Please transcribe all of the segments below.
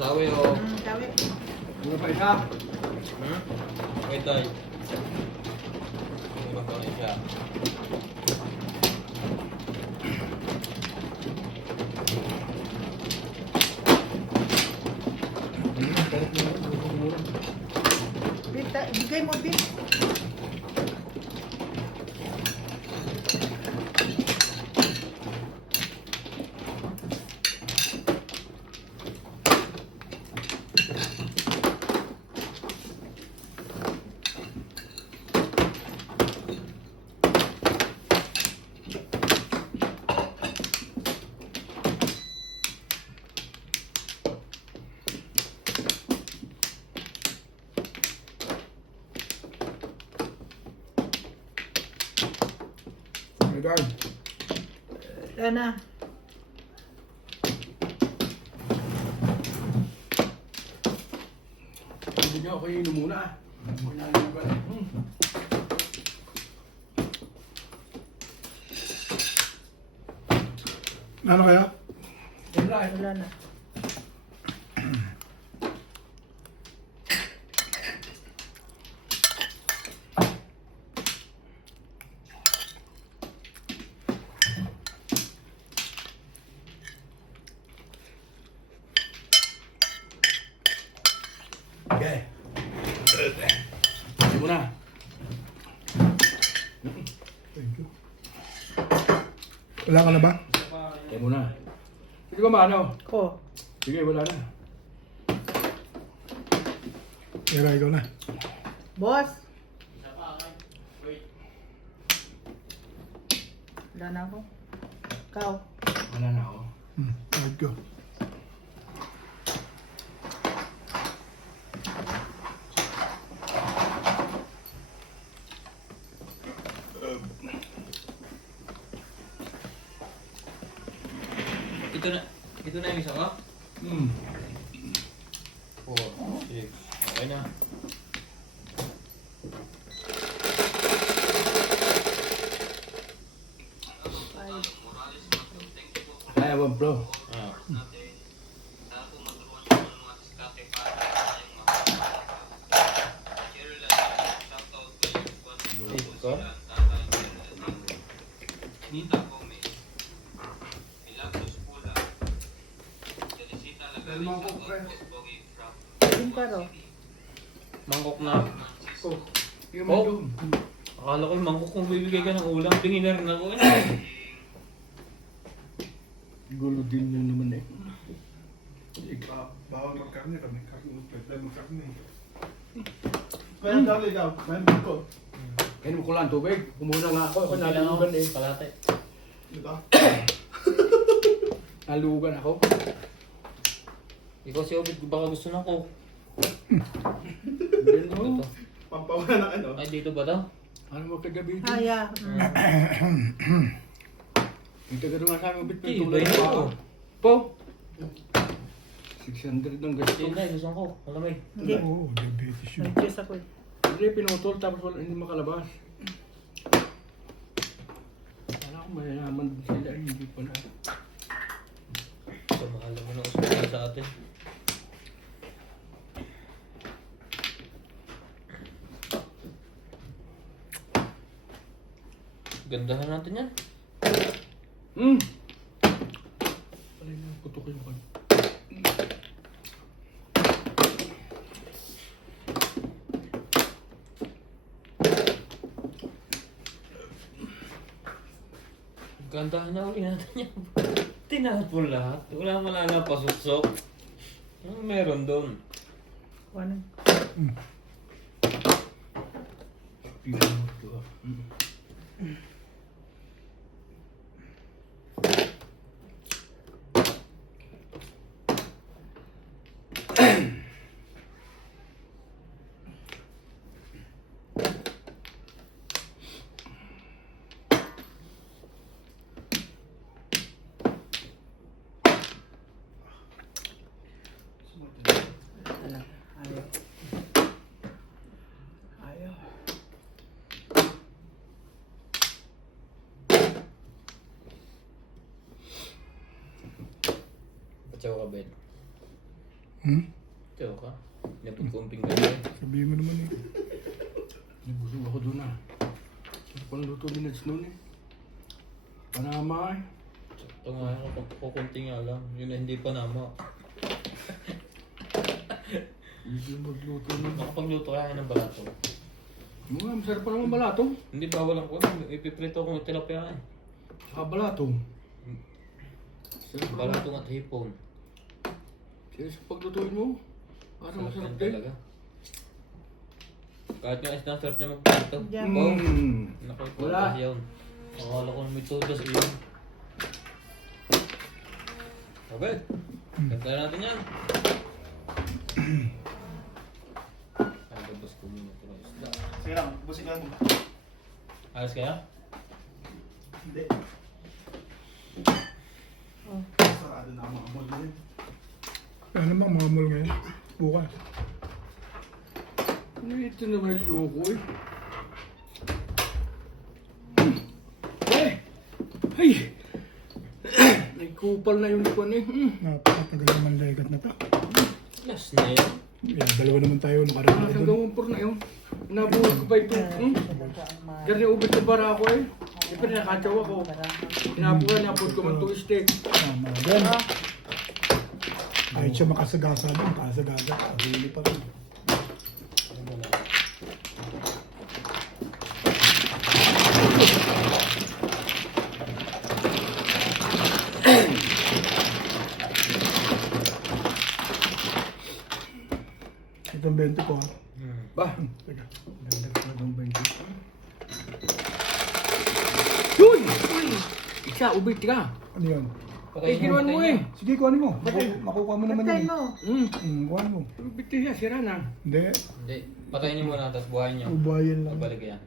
sawi o... Sabi. Ano pa isa? Wait tayo. Ano pa rin siya? Bigay mo, Bit. Guys, Ana. hindi nyo ako inom muna. Kunyari ba? Ano kaya? Wala na. Okay. Hindi mo na. Thank you. Wala ka na ba? Hindi mo na. Hindi ba maano? Ko. Sige, wala na. Kaya ikaw na. Boss. Wala na ako. Ikaw. Wala na ako. Thank you. Ito na yung isa ko? 4, 6. Okay na. Kaya ba, bro? Ah. Ito? Yung paro. Mangkok na. Oh. Yung Oh. doon. Akala ko yung mangkok kung bibigay ka ng ulam. Tingin na rin ako. Gulo din yun naman eh. Bawal magkarne kami. Pwede magkarne. Kaya dali daw. Kaya ko. Kainom ko lang tubig. Kumuna nga ako. Ako nalugan eh. Kalate. Diba? Nalugan ako. Ikaw si Obit, baka gusto na ko. Ito. Pampawa na ano. Ay, dito ba to? Ano mo kagabi? Haya. Ito ka naman sa amin. Bit Hindi, tulad iba yun. pa. Po? 600 ng gasto. Hindi, gusto ko. Malamig. Hindi. Oo, diabetes yun. Nag-cheers ako eh. Hindi, pinutol tapos wala, hindi makalabas. Kala ko mayayaman din sila, hindi pala. So, mahal naman ang ospital sa atin. Gandahan natin yan. Alay na, putukin ko. Gandahan na uli natin yan. Tinapon lahat. Wala malala pasuksok. Anong meron doon? Ano? Ayaw. Ayaw. Patsaw ka, Ben. Ito ka. Dapat kumping ka rin. Sabihin mo naman eh. Nabusog ako doon ah. Ano pang luto ni Nads noon eh? Panama eh. Ito nga yan, kukunti nga lang. Yun na hindi pa nama. Hindi magluto nun. Makapagluto kaya ng balato. Mga, masarap pa naman balatong. Hindi bawal ang kulo. Ipiprito kong tilapia eh. Saka balatong. Sarap pa naman. Balato at hipon. Serious paglutuin mo. Parang masarap yan din. talaga. Kahit yung isda, sarap niya magprito. Diyan. Oh, Wala. nakaipulas yun. Akala ko may tutos yun. Okay. Ganda natin yan. Ay, labas ko muna ito ng isda. Sige lang, busik lang. Alas kaya? Hindi. Oh. Sarado na ang mga mall din. Ano naman mga mall ngayon? Bukas. Ito naman yung loko eh. Eh! Ay! Nagkupal na yung likon eh. Napakatagal naman legat na to. Yes, na yun. Dalawa naman tayo nakaraan na Hanggang doon. umpur na yun. Nabuhos ko pa ito. Garni ubit na para ako eh. Siyempre nakatsaw ako. Pinapukan niya po ko man 2 steak. Tama din. Kahit siya makasagasa doon, makasagasa. Huli pa rin. Ano mo na? Itong 20 ko ha. Ba? Teka. Ganda ka ng 20. Yun! Isa, ubit ka. Ano yan? Eh, kinuhan mo eh. Sige, kuhanin mo. Makukuha mo naman Patay yun. mo. Kuhanin mo. Ubit ka siya, sira na. Hindi. Hindi. Patayin niyo muna, tapos buhayin niyo. Ubayan lang. Pagbalik yan.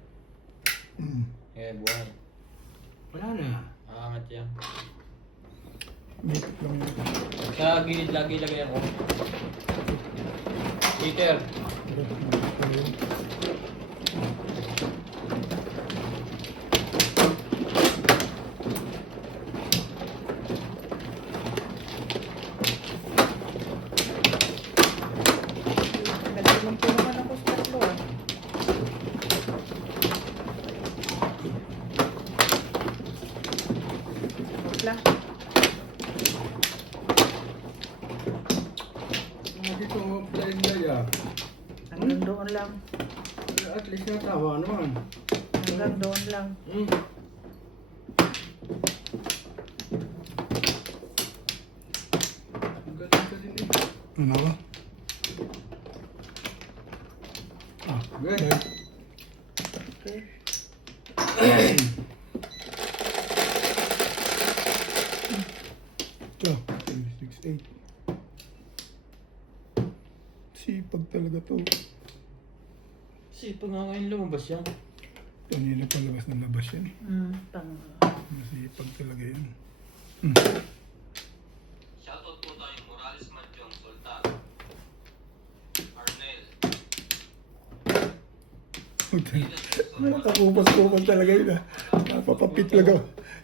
Eh, buhay. Wala na. Aangat yan. Dito lang yun. Sa gilid lagi lagay ako. Peter. Nagsilang po naman ako sa tatlo. Wala. Dito mo plain na ya. Hanggang doon lang. At least natawa naman. Hanggang doon lang. Ang galing ka din eh. Ano ba? Ah, Okay. dahil. Okay. Ito. 3, 6, 8. Sipag talaga to. Sipag nga ngayon lumabas yan. Kanina pa labas na labas yan eh. Tanga. Masipag talaga yan. Shoutout po tayo, Morales Manchong, Sultan. Arnel. Nakakupas-kupas talaga yun ah. Napapapit lang ako.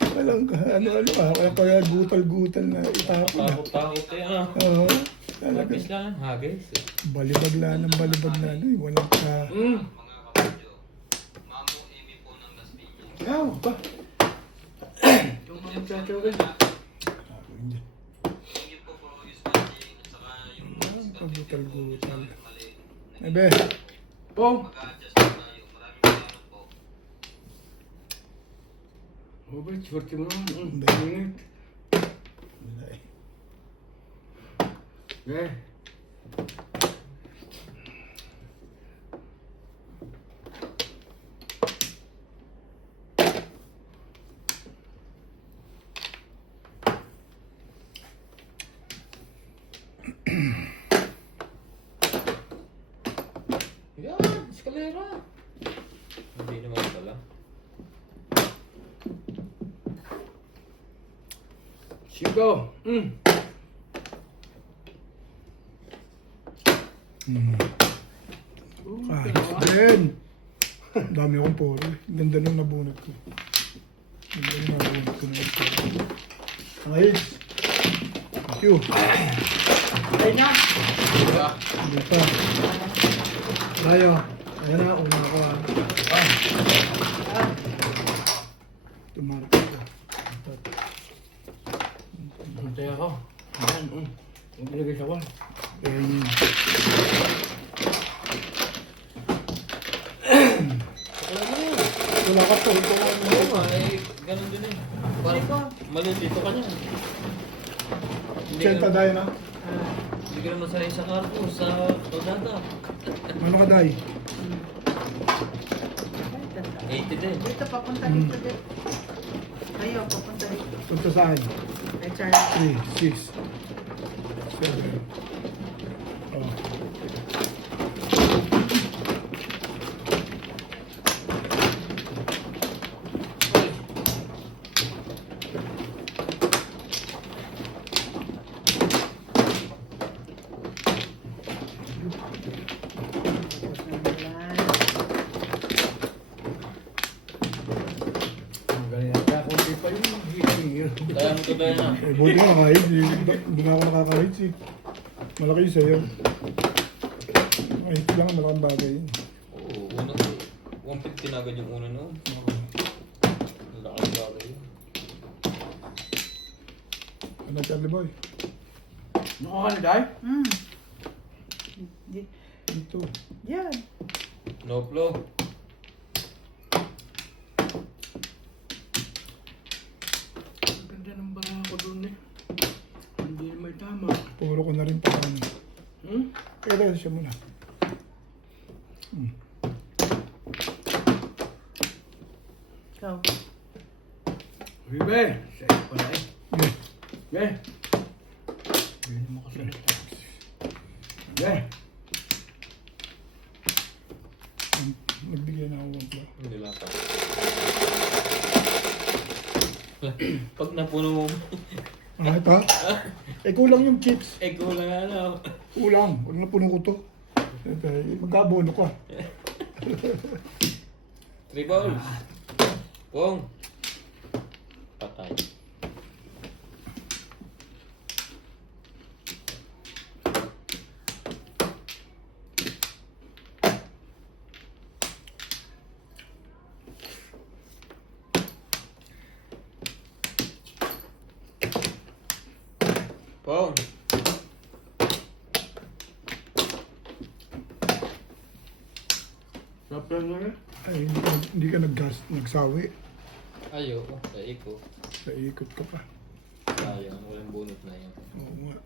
Walang ano-ano ah. Walang kaya gutal-gutal na itapon ah. Takot-takot yan ah. Oo. Talaga. Hagis lang, hagis. Balibag lang ng balibag na ano eh. Walang ka... Mga kapatyo, Mamo Amy po ng Las Piñas. Ikaw ba? Ito mga muchacho ka. Ako yun dyan. Thank you po for always watching at saka yung Pagutal-gutal. mali. Ebe. Po. Mag-a-adjust po tayo. Maraming salamat po. Ubit, swerte mo naman. Dahil- Init. Wala eh. Okay. Yan, eskalera. Hindi naman pala. Sigaw. Ah, then. Dami akong poro eh. Ganda nung nabunot ko. Ganda nung nabunot ko na ito. Ayos. Q. Ay na. Hindi pa. Tayo. Ayan na, una ko ah. Tumarap ka. Hintay ako. Ayan, Huwag nilagay sa wall. Ayan yun. Wala ka po. Ito lang. Oo nga, ganun din eh. Ay ko. Malilito ka niya. Senta tayo na. Hindi ka naman sanay sa karpo, sa Todata. Ano ka tayo? Ay, 80 ganda. din. Dito, papunta dito din. Ayaw, papunta dito. Punta saan? Ay, Charlie. 3, 6, 7. Oh. Tapos na naman. Ang galing na. Kaya kunti pa yung heating yun. Kaya mo to dahil na. Eh, buti nga kahit. Hindi nga ako nakakahit eh. Malaki yung sa'yo. Kahit lang, malaking bagay yun. Oo, una. 150 na agad yung una noon. Lakas bagay yun. Ano, Charlie Boy? Nakuha ka na, Day? Dito. Yan. No flow. Ang ganda ng bara ko doon eh. Hindi na may tama. Puro ko na rin pa kami. Kaya siya muna. Ikaw. Ribe! Sa'yo pala eh. Yeah. Yeah. Hindi mo makasalita. Yeah. Nagbigay na ako 1 floor. Hindi lang pa. Pag napuno mo, Ah, ito ha? Eh, kulang yung chips. kulang nga na. Kulang. Huwag na puno ko to. Magkabono ka. 3 balls. Pong. Patay. Pong. Saplan mo na. Ay, hindi ka nagsawi. Ayoko. Sa iko. Sa ikot ka pa. Sayang. Walang bunot na yan. Oo nga.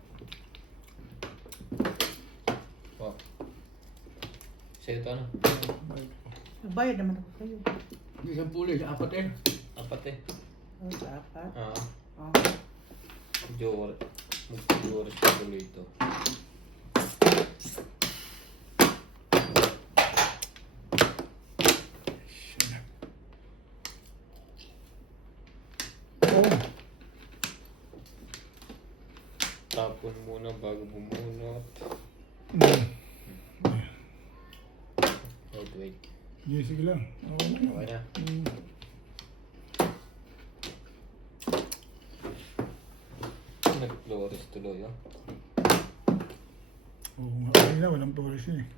Wow. Sa'yo ito ano? Nagbayad naman ako kayo. Hindi isang puli, sa apat eh. Apat eh. Oh, sa apat. Ah. Oh. Jor. Mag-joris pa tuloy ito. Oo. Tapon muna bago bumunot. Mm. Wait. Sige, sige lang. Okay na. Okay na. Mm. Nag-flores tuloy oh. Oo nga. Okay na, walang flores yun eh.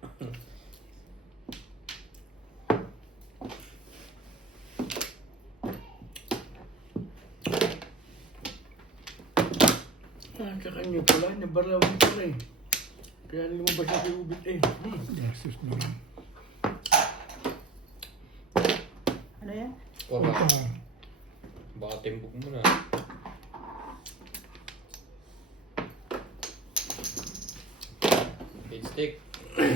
Sa kanya pala, nabaraw niya pala eh. Kaya lumabas siya sa ubit eh. Gastos na lang. Ano yan? O Opa. baka timbuk mo na. Head stick. Ay,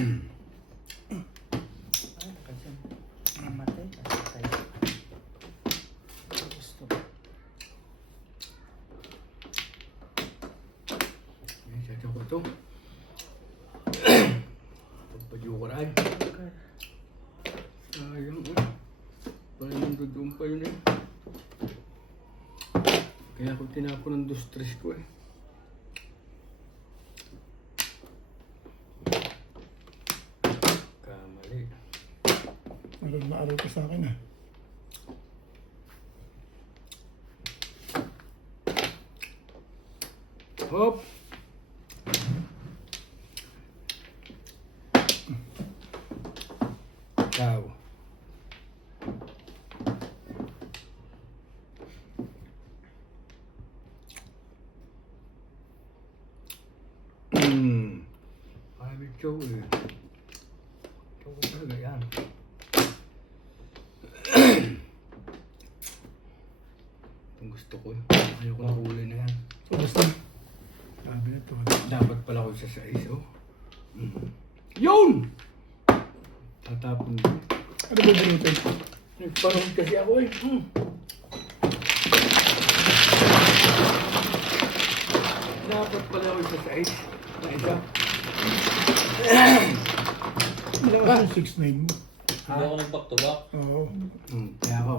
kasi namatay. Patay. Gusto. Ay, sa ko ito. Pagpadyukaran. Okay. Sayang eh. Parang nandudun pa yun eh. Kaya ako tinapon ng 2-3 ko eh. Kamali. Aral na aral ka sa akin ah. Hop. Ikaw. Ay, medyo eh. Ito ko talaga yan. Itong gusto ko. Ayoko na kulay na yan. So, basta. Sabi na to. Dapat pala ko sa size, oh. Yun! Tatapon ko. Ano ba binutin? Nagparong kasi ako eh. Dapat pala ko sa size. Na isa. Malakas yung 6'9 mo. Hindi ako nag-back to back. Oo. Kaya ako.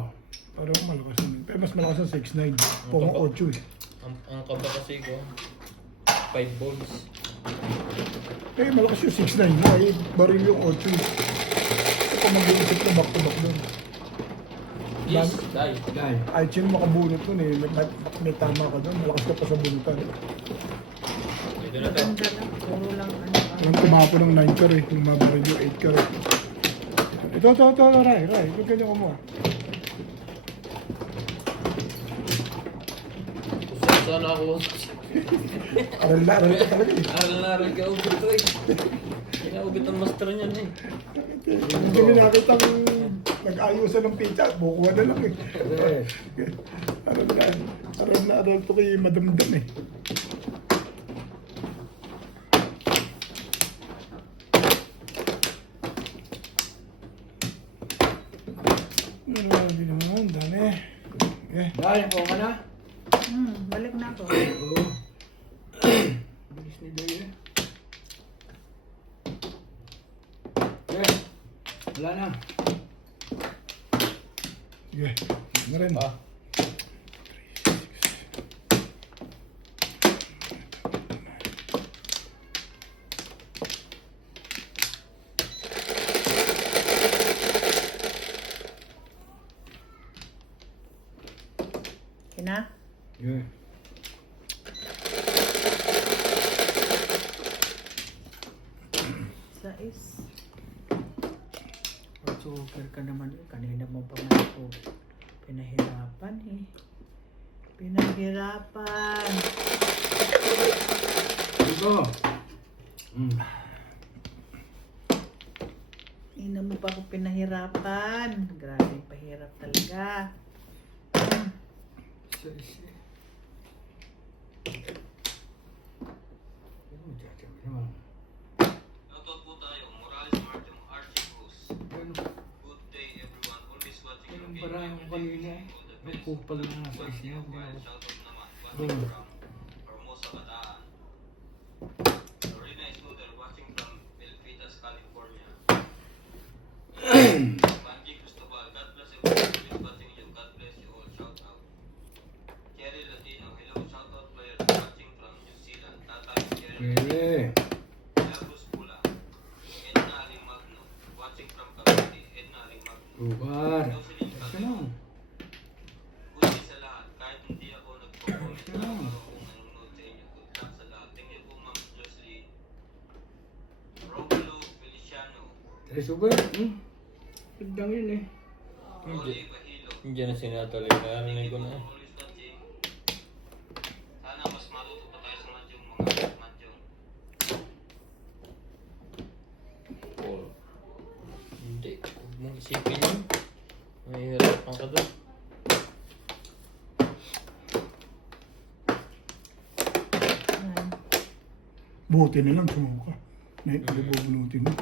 Parang malakas naman. Pero mas malakas ang 6'9. Puma 8 eh. Ang kaba kasi ko, 5 balls. Eh, malakas yung 6'9 mo. Eh, baril yung 8 eh. Ito mag-iisip na back to back doon. Yes, die. Dahil. Ay, sino makabunot doon eh. May tama ka doon. Malakas ka pa sa bunutan. Ito na to. Ganda lang. Puro lang ano. Walang tumapo ng 9 car eh. Lumabaril yung 8 car eh. Ito, Ray. Ito ganyan ko mo. Kung saan ako. Aral ka talaga eh. Aral ka ubit to eh. Kinaubit ang master niyan eh. Hindi kami nakita ang nag-ayusan ng pizza. Bukuha na lang eh. Yes. Aral to kay madamdam eh. Grabe naman, dami. Eh, Dahil po ka na. Balik na ako. Oo. Bilis ni Day eh. Yes. Wala na. sige. Ano rin? Ah. Kina? Yeah. Sais. Joker ka naman eh. Kanina mo pa man ako pinahirapan eh. Pinaghirapan. Ito. Ina mo pa ako pinahirapan. Grabe, pahirap talaga. Size eh. Ano dyan naman? Shoutout po tayo. Morales Martin Archie Cruz. Ano? Good day everyone. Always watching Anong your parang game. kanina eh. Ang kupal na sa size niya. Shoutout naman. Oh. Watching from Formosa, Bataan. Lorena Smoother watching from Milpitas, California. Manji Cristobal, God bless everyone. Always watching you. God bless you all. Shout out. Jerry Latino, hello. Shout out players watching from New Zealand. Tatay Jerry. Pwede. Labus Pula. Edna Alimagno. Watching from Cavite. Edna Alimagno. Lugar. Jocelyn Kasi Calero. lang. Good day sa lahat. Kahit hindi ako nagpo-comment na Sure. ako kung nanonood sa inyo. Good luck sa lahat. Thank you po, Ma'am Jocelyn. Romulo Feliciano. Tres over. Gandang yun eh. Rolly Bahilo. Hindi na sinatali. Narinig ko na. Always watching. Sana mas matuto pa tayo sa Madyong mga Madyong. Paul. Hindi. Huwag mong isipin yun. Mahihirapan ka doon. Yan. Buti na lang sumuka. Bubunutin mo.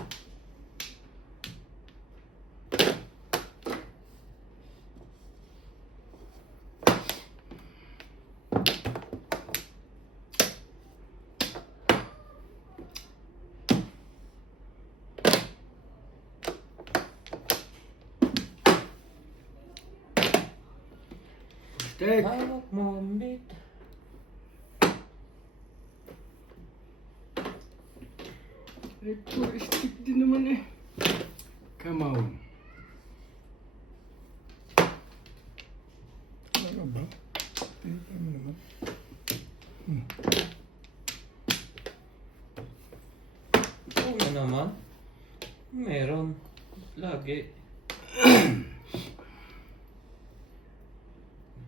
Steak. Hawak mo ang bit. Ito, stick din naman eh. Come on. Ano ba? Tingnan mo naman. Oo na naman. Meron. Lagi.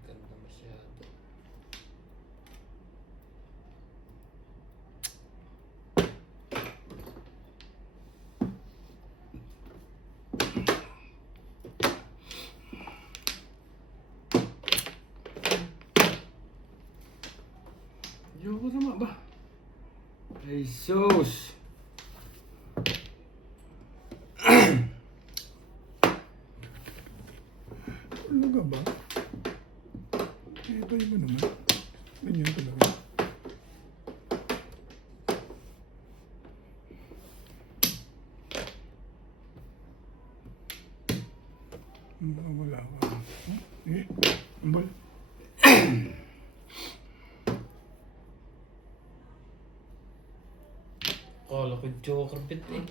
Ganda masyado. Ayoko naman ba? Ay, sus! Talaga ba? Ito iba naman. Ganyan talaga. Wala ka. Eh, ambal. Kala ko joker bit eh.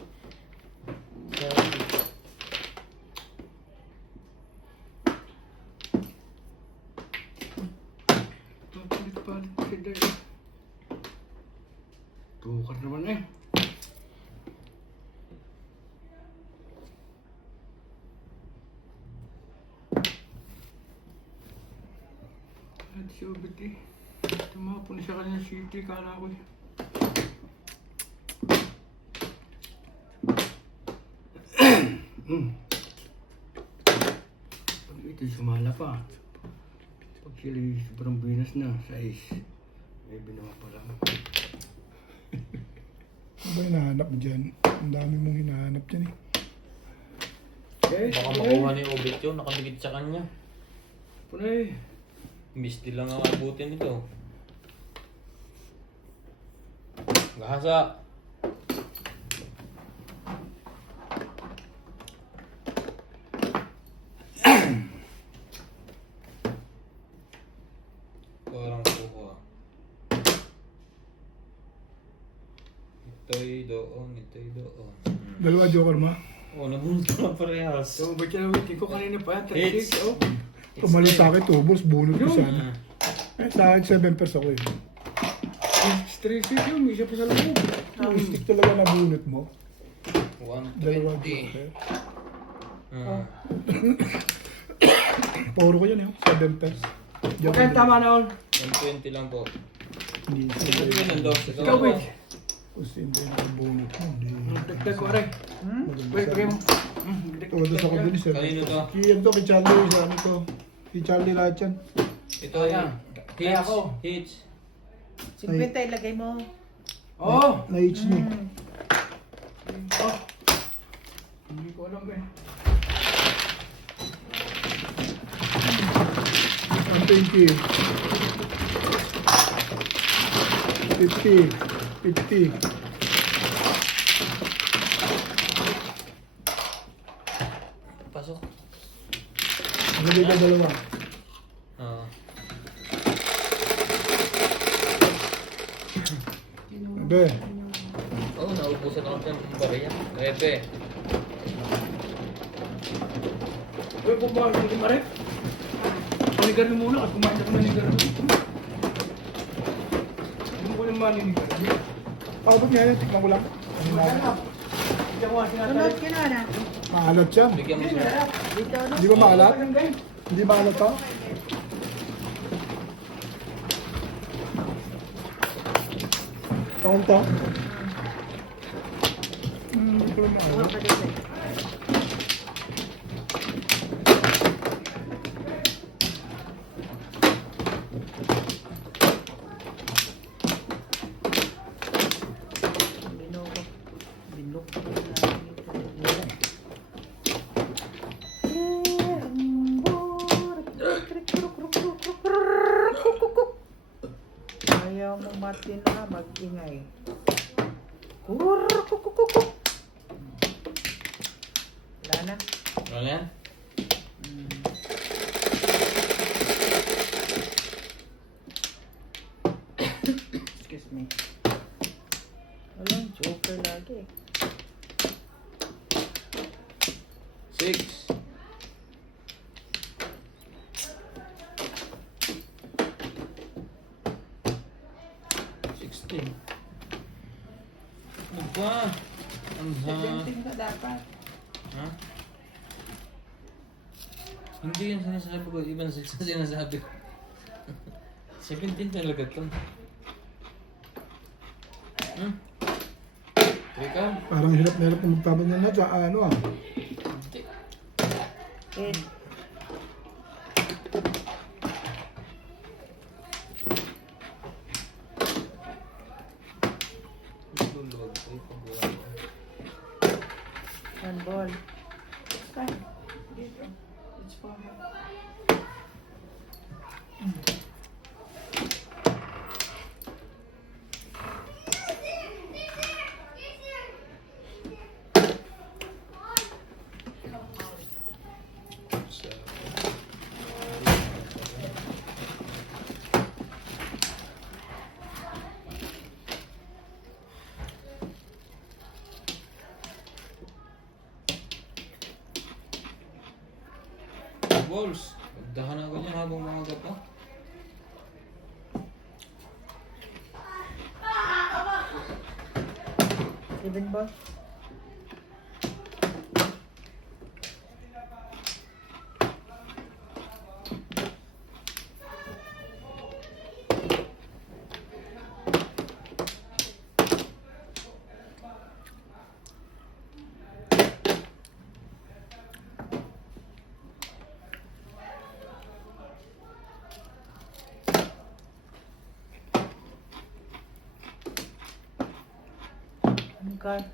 Sabi. Papalit-palit ka dahil. Tukar naman eh. At si Obit eh. Tumapon na siya kanina city, kala ko eh. Pag ito sumala pa. Pag sila sobrang binas na, size. May binawa pa lang. Ano ba hinahanap mo dyan? Ang dami mong hinahanap dyan eh. Yes, Baka makuha ni Obit yun, nakadikit sa kanya. Punay. Imbis di lang ang abutin nito. Gahasa. Parang kuha. Ito'y doon, ito'y doon. Dalawa joker mo? Oh, nabunod ko na parehas. So, ba't yan ang wiki ko kanina pa? Hits. 36, oh. Tumalo sa akin, tubos, bunot ko sana. Mm. Eh, sa akin, 7 pesos ako eh. 36 yun, may isa pa sa loob. Ang stick talaga na bunot mo. Dalawa 120. joker. Mm. Puro ko yan eh, 7 pesos. Okay, tama na all. 120 lang po. Hindi Ito siya. yun ang dos. Ikaw, wait. Kasi hindi na bunot mo. Hindi. Dagdag ko rin. Wait, bigay mo. Todos ako bilis eh. Kanino to? Kiyan to, kay Charlie, sabi ko. Kay Charlie lahat yan. Ito Kaya. yan. Kaya Hits. ako. Hits. 50 ilagay mo. Oo. Na-H niya. Oh. Hindi ko alam eh. 120. 50. 50. Pasok. Nagay ka dalawa. Ah. Be. Oo, naubusan ako ng bariya. Ebe. Uy, bumawa, hindi ma rin. Manigarin muna at kumain ako manigarin. Hindi ko yung maninigarin. Pakabot niya yun, tignan ko lang. Hindi ako Sunod ka na na. Maalat siya. Bigyan mo siya. Dito na. Hindi ba maalat? Hindi maalat to? Taon to? Hindi ko lang Huwag maalat. ka dito. Binok. Ayaw mo mati na mag-ingay. Wala na. Ano yan? Excuse me. Walang joker lagi. 6. Ano ba? 17 ka dapat. Ha? Hindi yung sinasabi ko, ibang sinasabi ko. 17 talaga to. Ikaw? Parang hirap na hirap na magtama niya na sa ano ah. Hindi. Eh, Luluwag ko yung pagbuha ko. one ball. Fine. Dito. It's for her. Balls. Magdahan ako niya habang maaga pa. Seven ball. Card.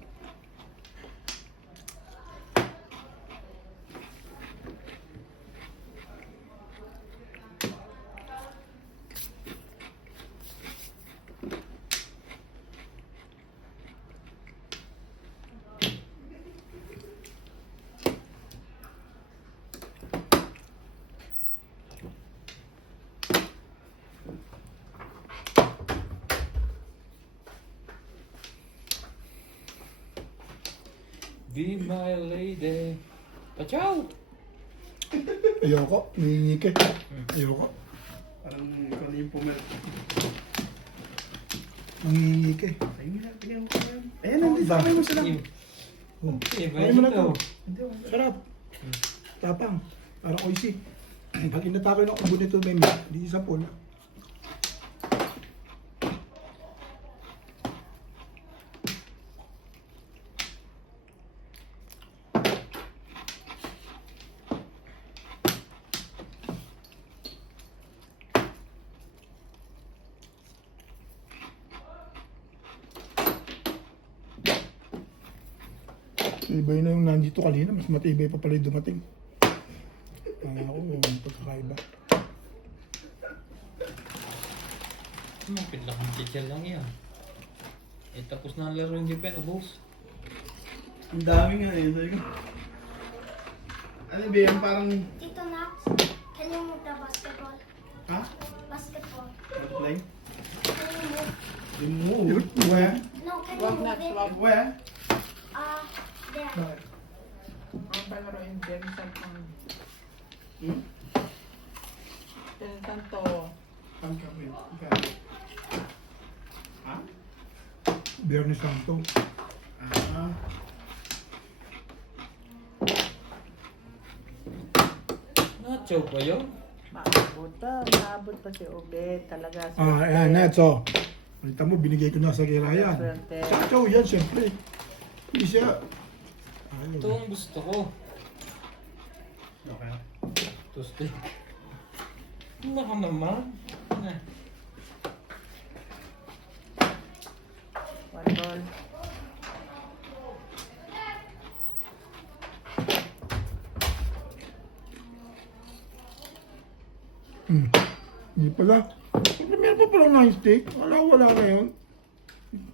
Be my lady. Pachaw! Ayoko, nangingi ka. Ayoko. Parang ikaw na yung pumal. Nangingi ka. Ayun na, tingnan mo ko yan. Ayan, nandito sa mo sila. Oh. Iba Ay mo na ito. to. Sarap. Tapang. Parang oisy. Pag inatake ng ubo nito, may di isa po na. Matibay na yung nandito kanina, mas matibay pa pala yung dumating. Kaya ako, yung pagkakaiba. Mapit lang ang teacher lang yan. Eh tapos na ang laro hindi pa ubos. Ang dami nga eh. Sabi ko. Ano ba yan? Parang... Tito Max, can you move the basketball? Ha? Basketball. Play? Can you move? Remove? Where? No, can you Wag move na, it? wag. Where? There. Bakit? Ang palaroin dyan sa pang... Hmm? Tinsan to. Come, come in. Okay. Ha? Biyernes Santo. Ah. Nacho pa yun? Maabot pa. Maabot pa si Obet. Talaga. Ah, ayan, net. So, balita mo, binigay ko na sa Girayan. Swerte. Sakto yan, siyempre. Hindi siya. Ayun. Ito ang gusto ko. Okay. Toasted. Baka naman. Na. One ball. Hindi pala. Meron pa pala ng stick. Wala na yun.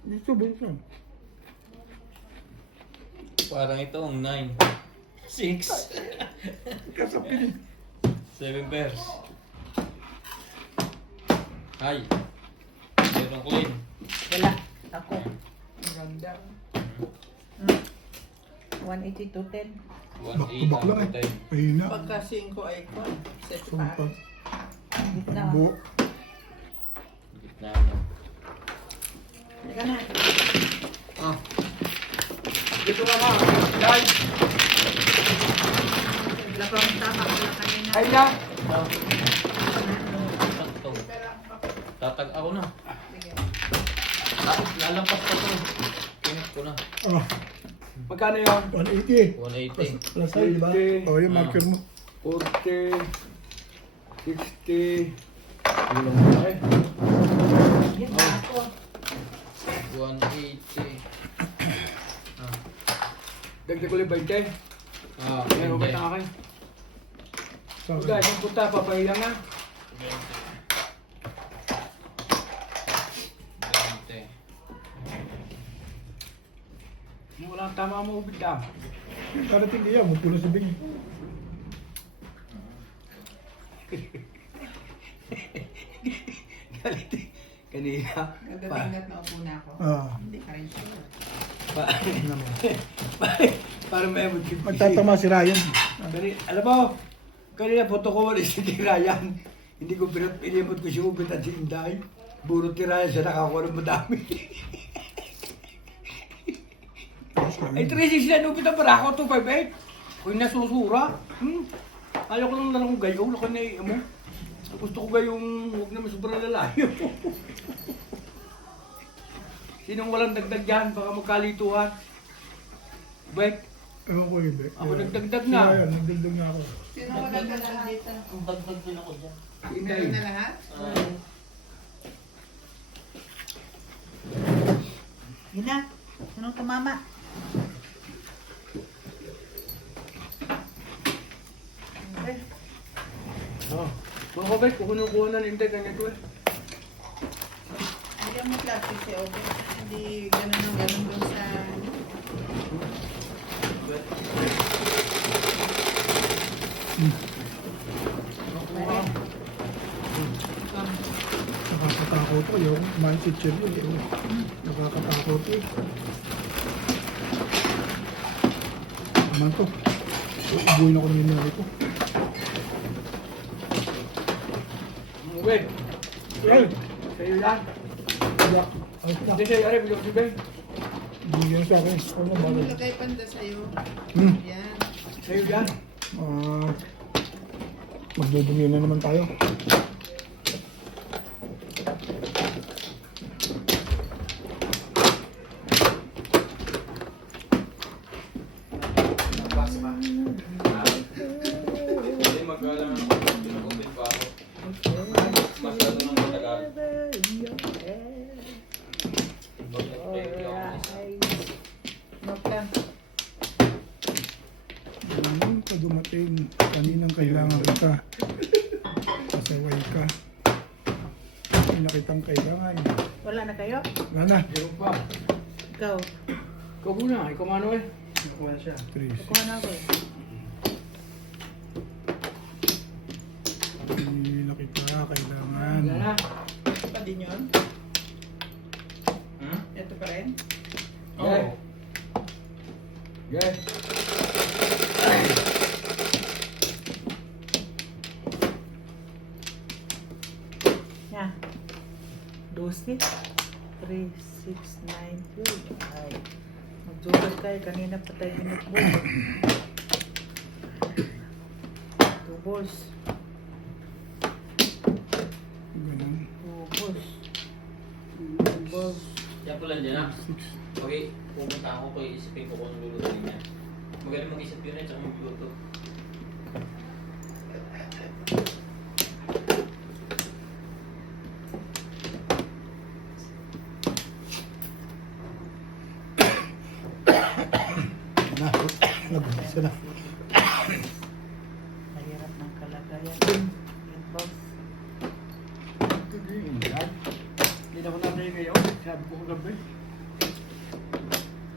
Dito, Benson. Parang ito ang 9. 6. Kasapin eh. 7 pairs. Hi. Merong clean. Wala. Ako. Ang ganda. 180 to 10. 1 Back to back lang eh. Mahina. Pagka 5 ay ko. Set pa. Sumpa. Gitna. Buo. Gitna na. Halika na. Ah. Dito ka na. Dahil. Wala pa akong tama. Wala kanina. Ay na. Sakto. Tatag ako na. Lalampas pa to. Pinit ko na. Ah, Magkano yun? 180. 180. Plus tayo, di ba? Oo, yung marker mo. 40, 60, ilang mo tayo? Yan na ako. 180. Dagdag ulit 20. Ah, Meron ba na akin? Sa Huwag isang punta, papahilang na. 20. Walang tama mo ubid ka. Karating niya, mupula si Bing. Galit kanina. Gagatingat na upo na ako. Ah, Hindi ka rin sure. Para may emot si magtatama si Ryan. Alam mo, kanina photo ko wala si Ryan. Hindi ko pinimot ko si Ubit at si Inday. Burot ni Ryan siya nakakuha ng madami. Ay, 360 na Ubit ang para ako, 258. Kung nasusura. Ayaw ko lang larong gayo. Lako na mo. Gusto ko gayong huwag naman sobrang lalayo. Sinong walang dagdag yan? Baka magkalituhan. Bek, Ewan ko yun, Bek. Ako nagdagdag Si na. Ryan, nagdagdag na ako. Sino ko nagdala dito? Ang dagdag din ako dyan. Inday. Meron na lahat? Yun na. Sinong tumama? Okay. Oh. Mga kabay, kukunukuha na nintay ganito eh. Hindi mo plastic siya, okay? Hindi ganun dun sa... Nakakatakot ko yung kumain si Chel yun. Nakakatakot eh. Naman to. Ubuhin ako ng minari ko. Mga kabay, Ay! sa'yo yan. Wala. Ay, Hindi sa'yo, aray, bilog si Ben. bigyan sa akin. Ano ba? Nilagay panda sa'yo. Hmm. Yan. Sa'yo yan. Magdudumi na naman tayo. Hindi magkala ng pinag-umpit pa ako. Masyado nang matagal. Magka. Ganun ka dumating. Kaninang kailangan kita. Pasaway ka. May nakitang kailangan. Wala na kayo? Wala na. Meron pa. Ikaw. Ikaw muna, ikaw mano eh. Nakuha siya. Tris. Kuha na ako eh. May nakita kailangan. Wala na. Ito pa din yun? Hmm? Ito pa rin? Yeah. Oo. Yeah. Yan. 12. 3, 6, 9, 2. Ay. Magjugal kayo. Kanina pa tayo binagbugal. 2 balls. Ganun. 2 balls. 2 balls. Yan po lang dyan ah. 6. Okay, pupunta ako kay isipin ko kung ano lulutuin niya. Magaling mag-isip yun eh, tsaka magluto. Na. Nag-isa na. Mahirap ng kalagayan. Yan, boss. Hindi na ko nanay ngayon. Sabi ko kagabi.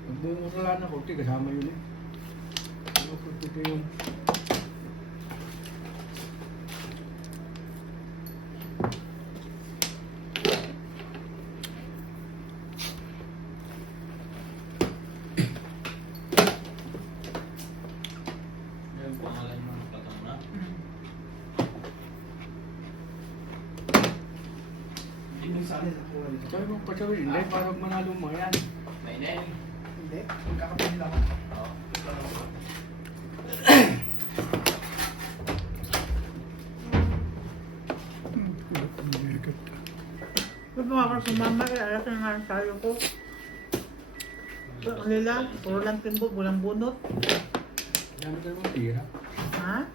Nagbumuralan ako. Hindi kasama yun eh. Ano ko ito yun? Yung pangalan mo ng patang na. Hindi mo sa akin nakuha nito. Sabi mo pa sabi, hindi. Para manalo mo yan. May name. Hindi. Magkakapili lang ako. ako sumama, kaya alas na nga sayo ko. So, ang nila, puro lang timbog, walang bunot. Dami ka naman tira. Ha?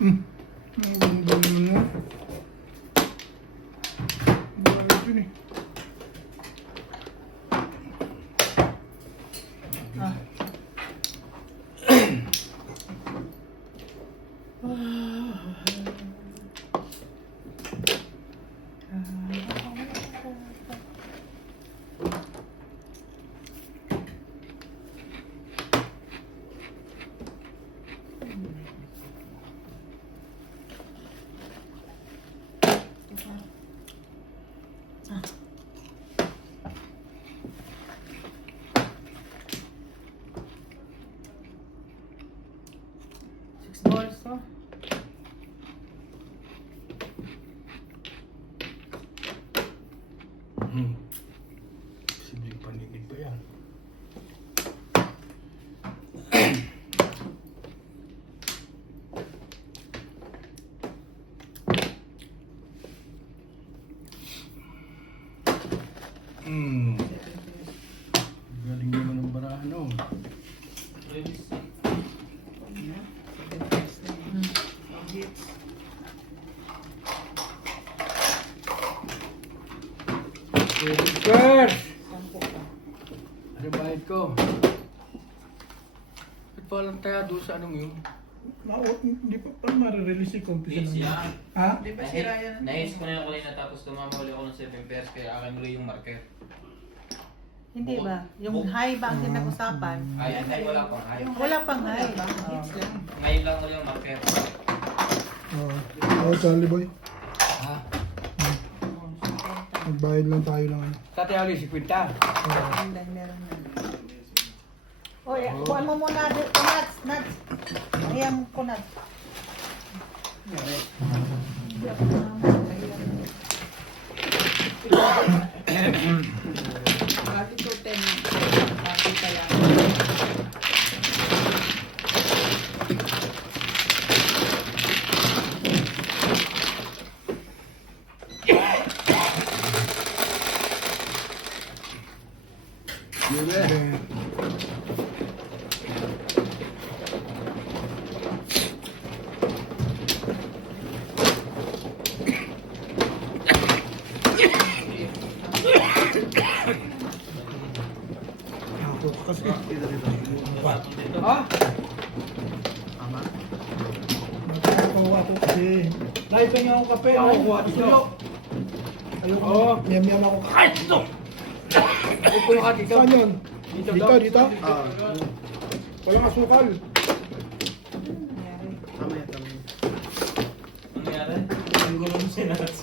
Ang ganda naman mo. Balit yun eh. Ah. Six balls, oh. Posibleng paningid pa yan. Galing naman ng barahan, no? First! Ano bayad ko? Ba't pa lang tayo doon sa anong yun? Hindi pa parang marirelease yung umpisa ng... Ha? Di ba si Ryan? Nais ko na yung kanina tapos tumama ulit ako ng 7 pairs kaya akin ulit yung marker. Hindi ba? Yung high ba ang pinag-usapan? Ay, hindi, wala pang ay. Wala pang high. Hits lang. Ngayon lang ulit yung marker. Oo, Charlie Boy. Ha? Magbayad lang tayo ng ano. Tatay Ali, si Quinta. Hindi, meron na. Oy, kuhaan mo muna dito, nuts, nuts. Ayan ko nuts. Hindi ako Bakit ko 10? Bakit kaya? Okay. Ako kasi. Ha? Nakakuha ako kasi. Dahil sa inyo akong kape. Ako, ay. kuha Gusto dito. nyo? Ayoko. Oo. Miyam-miyam ako. Kahit ito! Ako po yung dito. Saan yun? Dito, Dito, daw. dito? Walang asukal. Tama yan. Ano nangyari? Ang gulo mo sinas.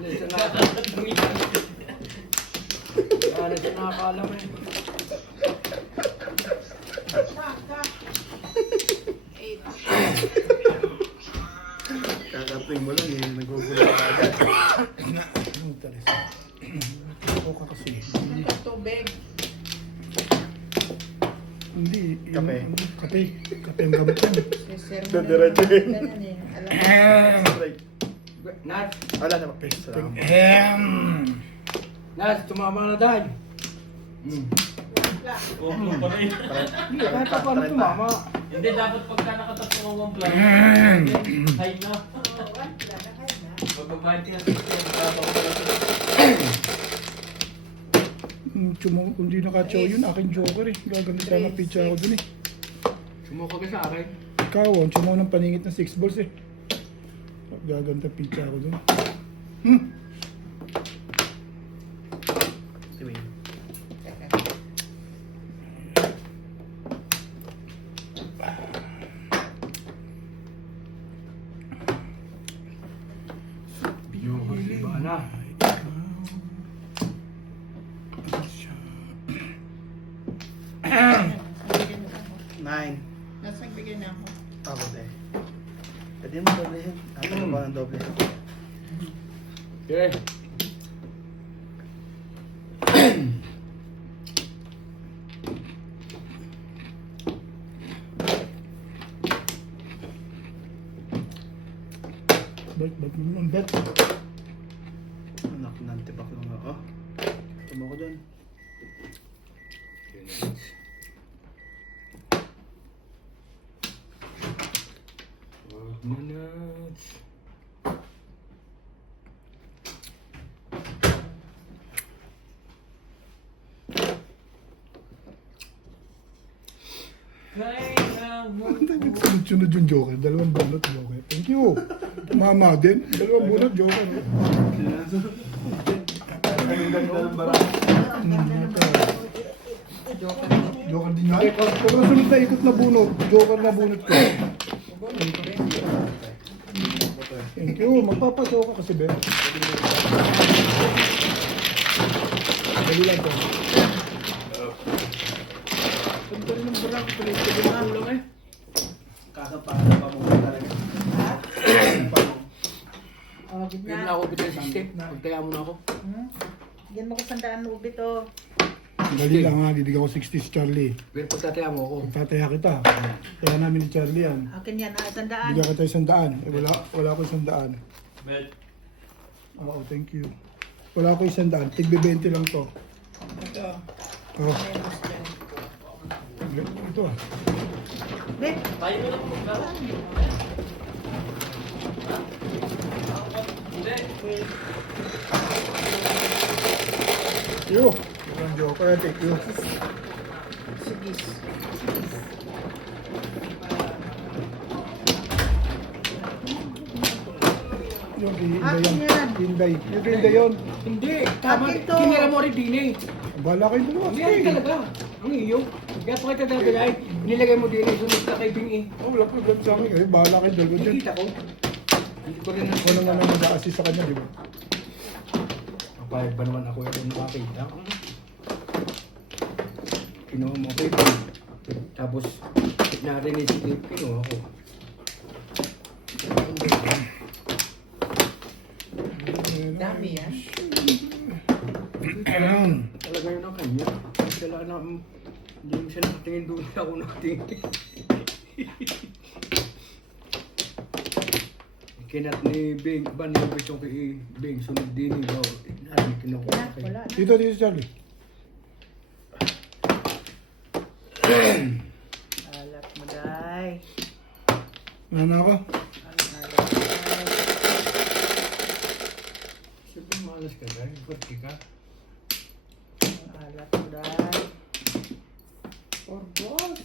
Isa na. Ano siya nakakaalam eh. Kakarating mo lang eh. Nagugulo ka agad. Anong talis? Ako ka kasi. Tubig. Hindi. yung- Kape. Kape. Kape ang gamot yan. Diretso yun. Ganyan eh. Alam mo. Nat, Wala na. Salamat. Nat, tumama na dahil. Hindi, kahit pa paano tumama. Hindi, dapat pagka nakatapos ng 1 plan, high na. Pagbabayad ka sa Kung di naka-chow yun, aking joker eh. Gagamit tayo ng pizza ako dun eh. Sumuko ka sa akin. Ikaw, ang chumaw ng paningit ng 6 balls eh. Gaganda pizza ako dun. Sige. Joker, iba na. Nine. Nasa nagbigay na ako. Tapos eh. Pwede mo doblehin. Ako na ba ng doble? Okay. Bert, naman, Bert. Anak, nantibak lang ako. Tama ko dyan. Minutes. Sunod-sunod yung Joker. Dalawang bunot Joker. Thank you. Mama din. Dalawang bunot Joker. Ang ganda ng barang. Joker din yan. Pero sunod na ikot na bunot. Joker na bunot ko. Thank you. Magpapasok ka kasi, Ben. Dali lang po. Ganda rin ng barang. Tuloy-tuloy na ulang eh. Kakapala pa mo talaga. Oh, Yun gitna. na ako bit ng system. Magtaya mo na ako. Yan mo ko sandaan ubit oh. Dali lang ha. Bibigyan ko 60s Charlie. Pero pagtataya mo ako. Tataya kita. Kaya namin ni Charlie yan. Akin yan, sandaan. Bigyan kita 100. Eh, wala ko 100. Bet. Oo, thank you. Wala ko 100. Tigbe 20 lang to. Ito. Oh. Ito ah. Be, Tayo mo lang magkala. Hindi. Yo. Yung Joker. Thank you. sige. Yung Hyundai Akin yan. yan. Hyundai. Yung Hyundai yun. Hindi. Tama. Akin to. Kinira mo rin din eh. Bahala kayo dalawa. Hindi rin talaga. Ang iyo. Kaya pa kita talaga dahil nilagay mo din eh. Sunod ka kay Bing eh. Oh, wala problema sa akin. Eh, bahala kayo dalawa dyan. Nakita ko. Hindi ko rin Ako naman ang mag-a-assist sa kanya, di ba? Kapayag ba naman ako yung nakakita? Kinuha mo kay Bing. Tapos narinig si Dave, kinuha ko. Dami yan. Talaga yun ang kanya. Sila na, hindi mo siya nakatingin doon ako nakatingin. Kinat ni Bing, ba na gusto kay Bing, sunod din eh. Oh, narinig kinuha Wala, ko. wala na. Dito, Charlie. Alat mo, day. Wala na ako. Alat, day. Siyempre malas ka dahil, pati ka. Alat mo, day. For boss.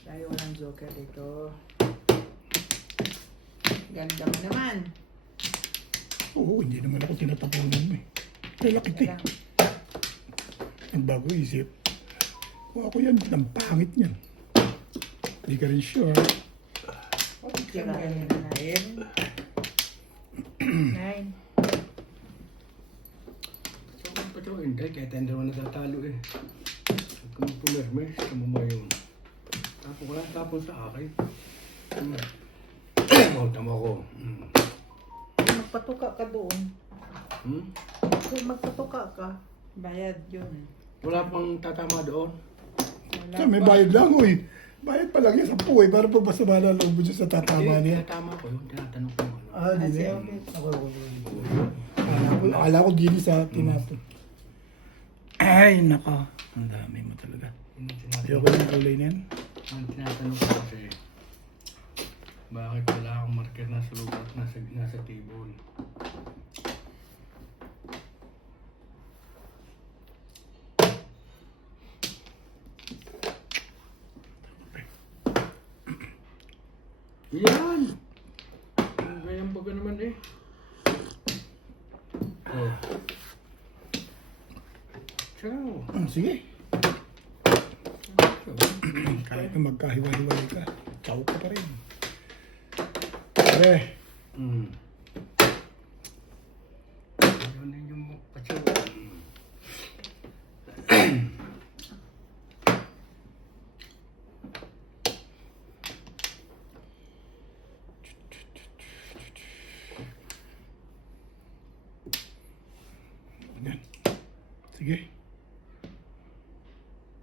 Tayo walang joker dito. Ganda mo naman. Oo, hindi naman ako tinatapunan mo eh. Kaya kita eh. Wala. Ang bago isip. Kung ako yan, ang pangit niyan. Hindi ka rin sure. Tirahan mo na rin. 9. So, kung pa ito, hindi, kahit hindi naman natatalo eh. Kung pumirme, kamo mo yun. Tapos ko lang tapon sa akin. Oh, tama ko. Magpatuka ka doon. Kung magpatuka ka, bayad yun. Wala pang tatama doon. Wala Kaya may pa. bayad lang uy. Bayad pa lang yan sa puwi. Para pa basta ba na loob mo dyan sa tatama niya. Tinatama ko yun, tinatanong ko ano. Ah, di Kasi, na. okay. Akala ko dili sa tinapon. Ay, naka. Ang dami mo talaga. Ayoko yung kulay na yan. Ang tinatanong ko kasi, bakit wala akong marker na sulat nasa table? Yan! Ganyan baga naman eh. Oh. Ciao! Sige. Kahit na magkahiwa-hiwalay ka, chow ka pa rin. Pare, Yun din yung patsiw. yan. Sige.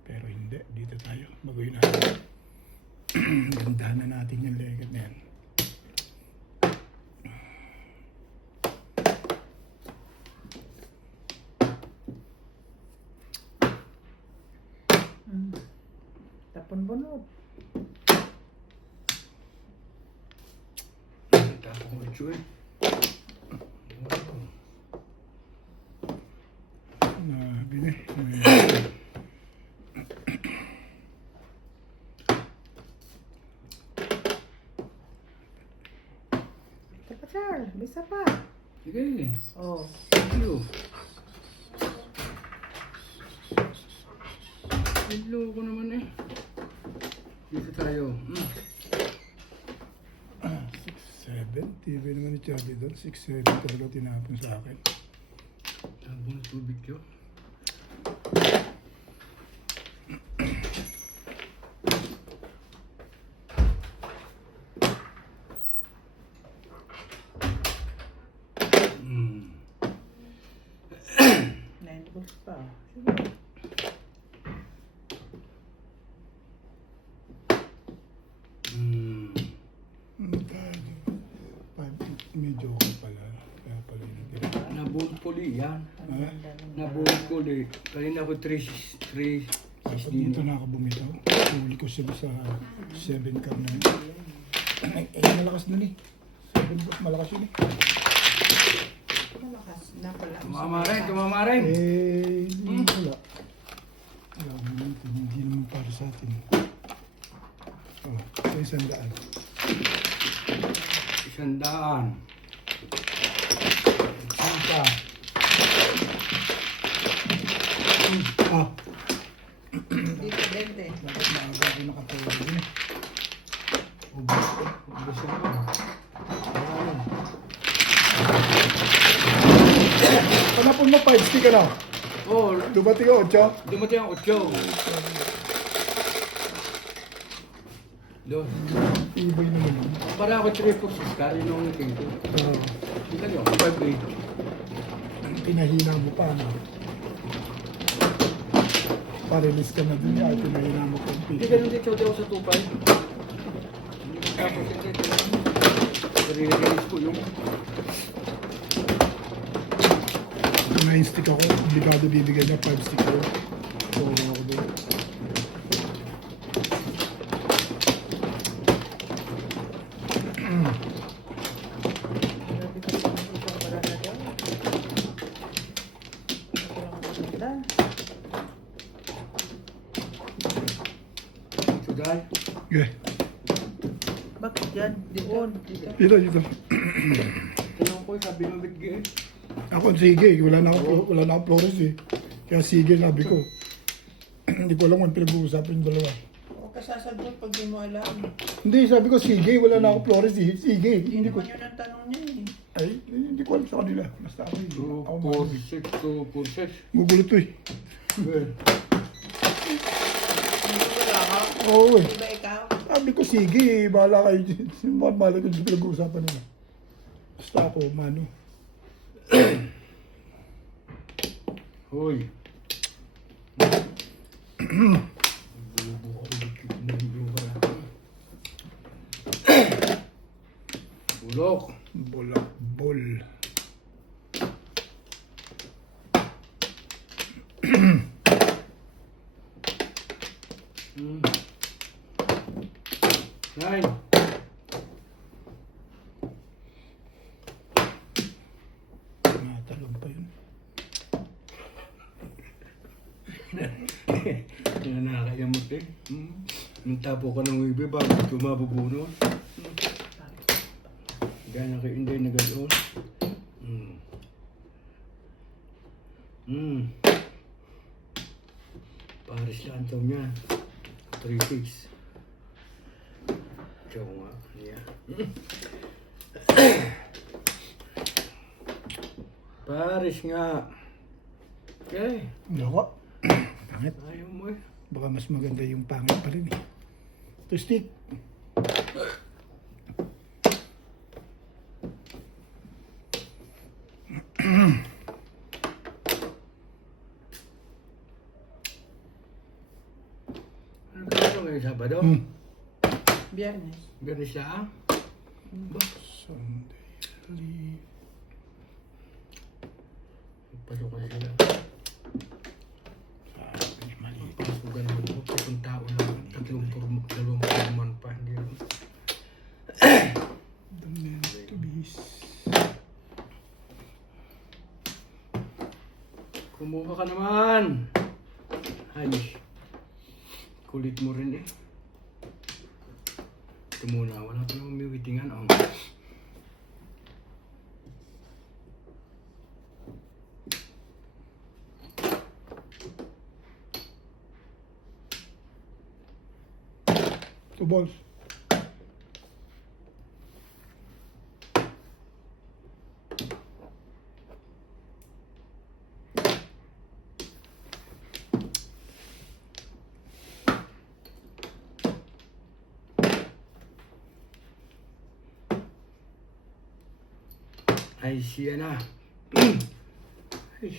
Pero hindi, dito tayo. Baguhin natin. Ganda na natin yung legat na yan. ito eh. Bini. Ito pa, Charles. Bisa pa. Sige. Oh. Thank you. Hello ko naman eh. Dito tayo. 6'7". TV naman ni Chubby doon. 6'7" talaga tinapon sa akin. Sabon tubig yun. Nine balls pa. Sige. Medyo okay pala. Kaya pala yun. Nabulot ko li yan. Ang ganda ng Nabulot ko li. Kanina ko 3 Dapat dito na ako bumitaw. Huli ko siya sa 7 cam na yun. Ay, malakas nun eh. 7 malakas yun eh. malakas na pala. Tumama rin, tumama rin. Wala. Wala naman ito. Hindi naman para sa atin. Oh, ito 100. 100. Santa. Ah, Dito, 20. dapat maaga ko nakatawag yun eh. Ubus yan. Ayan. Panapon mo 5 stick ano? Oh, Dumating ko 8. dumating ang 8. Doon. Ibay naman yun. Para ako 3 kari nung king ko. Hindi ka nyo, 5 Pinahina mo pa na. Pa-release ka na dun ay pinahina mo konti. Hindi ganun dito daw sa 2.5. Hindi ko tapos hindi. Release ko yung Kung 9 stick ako, obligado bibigyan niya 5 stick ako. So, ako doon. Grabe ka sa mga isang parada daw. Ito lang ang maganda. sugal. Okay. Bakit yan? Doon. Dito. Dito. Tanong ko, sabi ng bitgay. Ako, sige. Wala na akong Flores eh. Kaya sige, sabi ko. Hindi ko alam kung pinag-uusapan yung dalawa. Huwag ka sasagot pag di mo alam. Hindi, sabi ko, sige. Wala na akong Flores eh. Sige. Hindi naman yun ang tanong niya eh. Ay, hindi ko alam sa kanila. Basta ako eh. Ako 2, 4, 6, 2, 4, 6. gugulo to eh. Well, Hindi wala ka. Oo eh. Di ba ikaw? Sabi ko, sige. Bahala kayo. Bahala ko yung pinag-uusapan nila. Basta ako, mano. hoy. Bulok. Bulak-bol. Nine. Matalon pa yun. Kaya nakakayamot eh. Nung tapo ka ng ibe bago ito mabubuno. Gano'n kayo hindi na gano'n. Paris lang ito niya. 3-6. Tiyo nga. Niya. Paris nga. Okay. Loko. Pangit. Ayaw mo eh. Baka mas maganda yung pangit pa rin eh. To stick. Ano gano'n ngayon Sabado? Biyernes. Biyernes lang? Sunday. Pasok na sila. Sabi, mali. Pasok ka naman po. Itong tao lang. 2 man pa. Hindi naman. The meant to be Kumuha ka naman. Ay, kulit mo rin eh. Ito muna, wala pa namang may witingan. Oh. Two balls. Ay, siya na. Ay.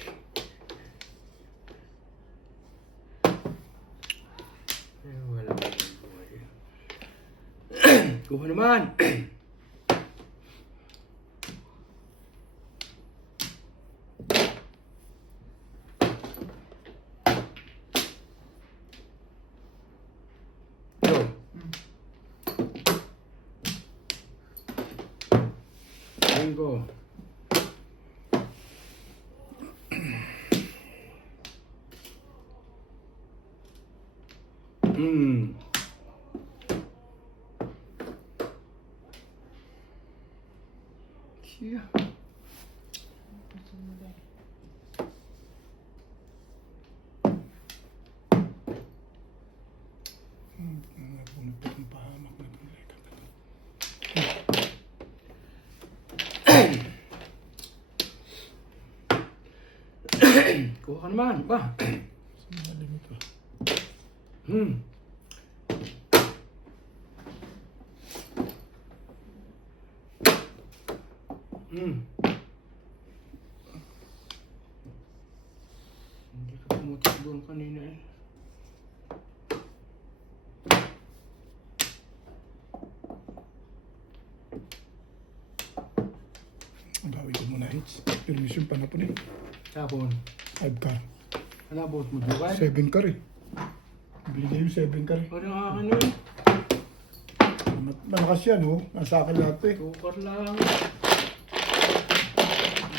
Ay, wala pa rin buhay. Kuha naman. Go. Bingo. Hmm. Siya. Napunod pa ng pahamak na ito. Kuha ka naman. Ba? Sinalim ito. Hmm. Hmm. Hindi ka pumutik doon kanina eh. Ang bawi ko muna hits. Permission pa na po eh. Tapon. 5 car. Alabot mo doon. 7 car eh. Binigay yung 7 car eh. Parang akin yun. Malakas yan oh. Nasa akin lahat eh. Tukar lang.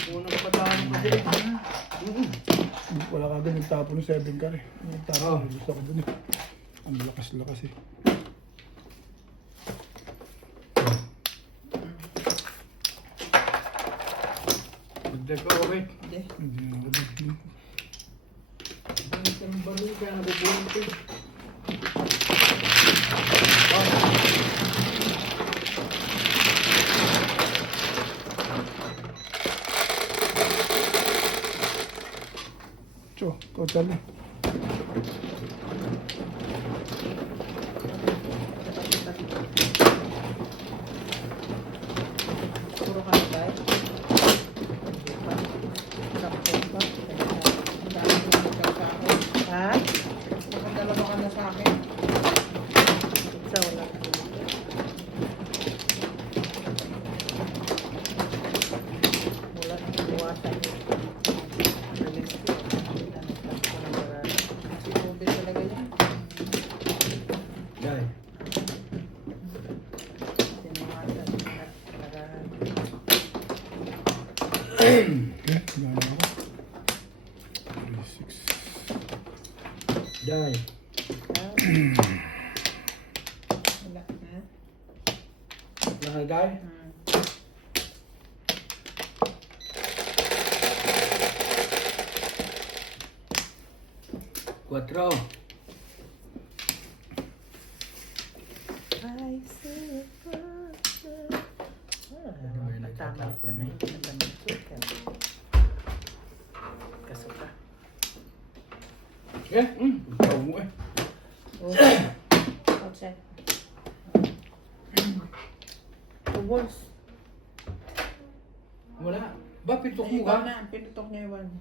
Unang patalo kasi. Wala ka doon nagtapo ng 7 car eh. Nagtapo. Oh. Gusto ko doon eh. Ang lakas-lakas eh. Magdag ka, okay? Hindi. Hindi na ako doon. Ang isang balo kaya nabubuhan ko eh. Cho, total eh. Puro ka na tayo. Sakto ba? Ang dami mo na sa akin. Ha? Nakadalawa ka na sa akin. Sa wala. Wala nang iwasan. Release ko. Kasi COVID talaga yan. Dahil. Tinawasan. Nagahan. Okay, gano'n ako. 36. Dahil. Wala. Ha? Nakagay. Cuatro. I see tama ito na hindi na banit ka. Kaso ka. Eh, ikaw mo eh. Outside. The walls. Wala. Ba, pitok mo Ikaw ka? na, pinutok niya yung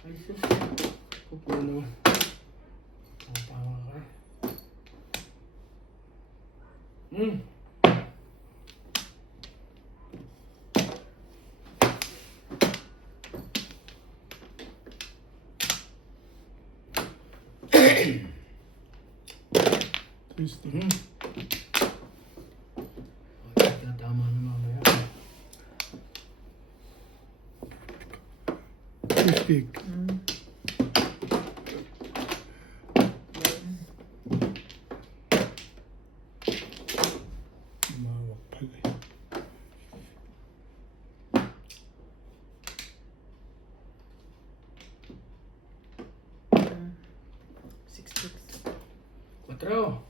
Ay, sus. Pupuno naman. Tama ka. Twisting. Tama na mamaya. Twisting. 4.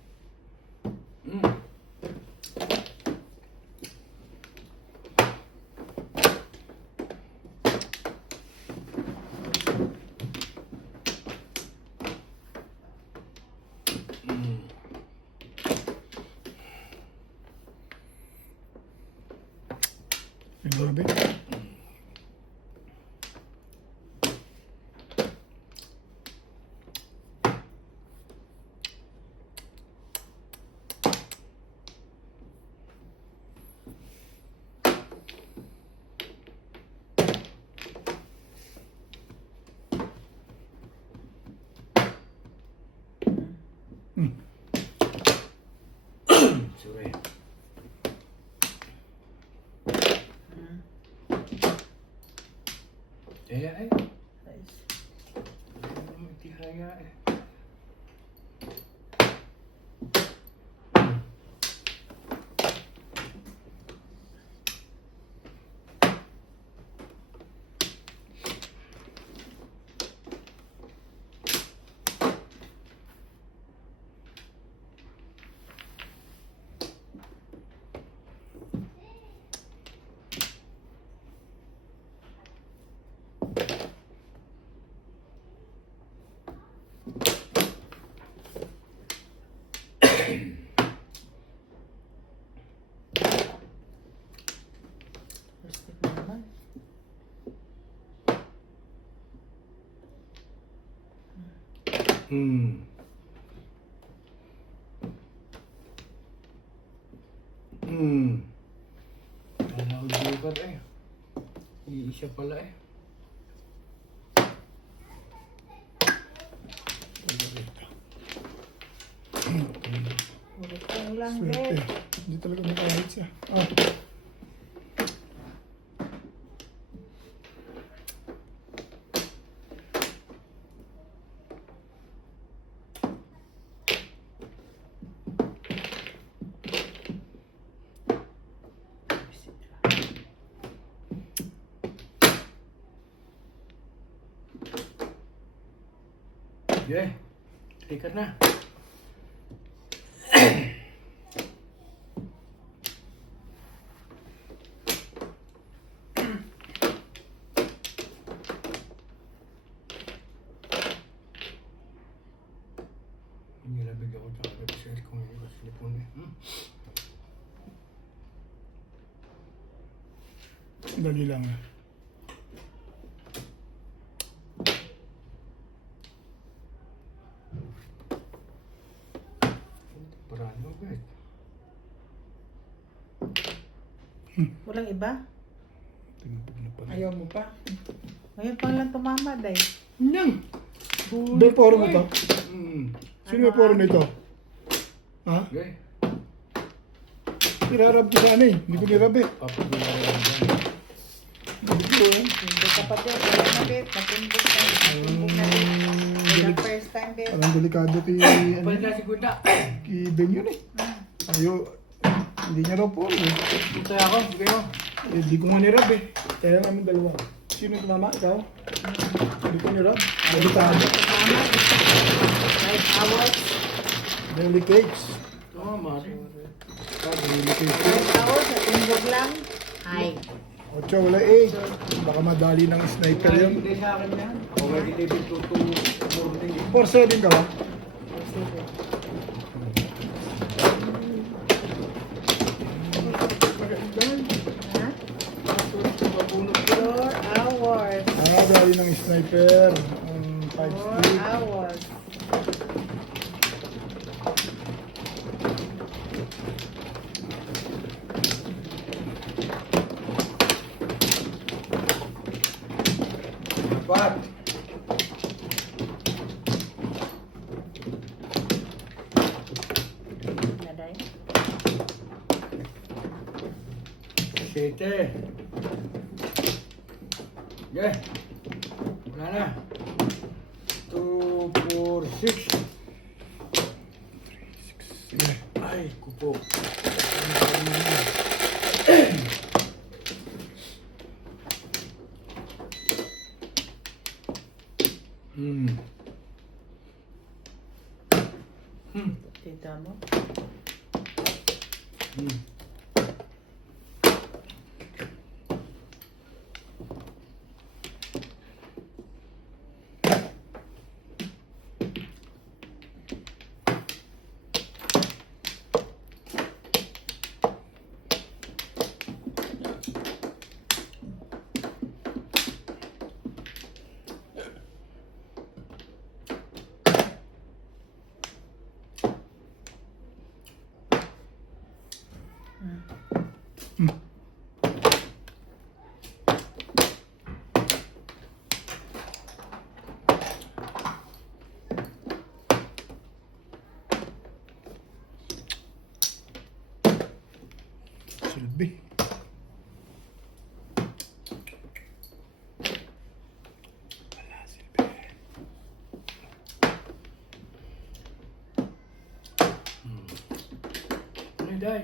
Grabe. Sorry. Kaya eh. Nice. Hindi kaya eh. First tip na naman. Kala ko joker eh. Iisa pala eh. Ulit lang, Swerte. Bet. Hindi talaga makahit siya. Ah. Yeah. Tikat na. Nilabig ako sa website kung hindi ko silipon eh. Dali lang. Parano guys. Walang iba? Tinupog na pala. Ayaw mo pa? Ngayon pa lang tumama, Day. Nang! May poro mo to? Hmm. Sino may poro nito? Ha? Okay. Irarab ko sana eh. Hindi ko nirab eh. Papagulala lang dyan. Hindi ko eh. Hindi ka pa din. Wala na, Bet. Natumbok na. Natumbok na, Bet. For the first time, Bet. Parang delikado kay, Palit na si Gunda. kay Ben yun eh. Ayo, hindi niya raw poro eh. Punta ako. Sige mo. Eh, di ko nga nirab eh. Kaya namin dalawa. Sino tumama? Ikaw? Hindi ko nirab. Delikado. Tumama. 5 hours. Delicates. Oo, mari. Delicates. 5 hours. Natumbok lang. Hi. 8, wala 8. Baka madali ng sniper yun. Hindi sa akin yan. Ako may deliver to morning eh. 4-7 ka ba? Ha? 4 hours. Ah, dali ng sniper. 5 4 stick. hours. Pat! Naday. 7. Yeah. Wala na. 2, 4, 6. Sige. Ay, kupo. Hmm. 15 Silbi. Wala silbi. Ay, day.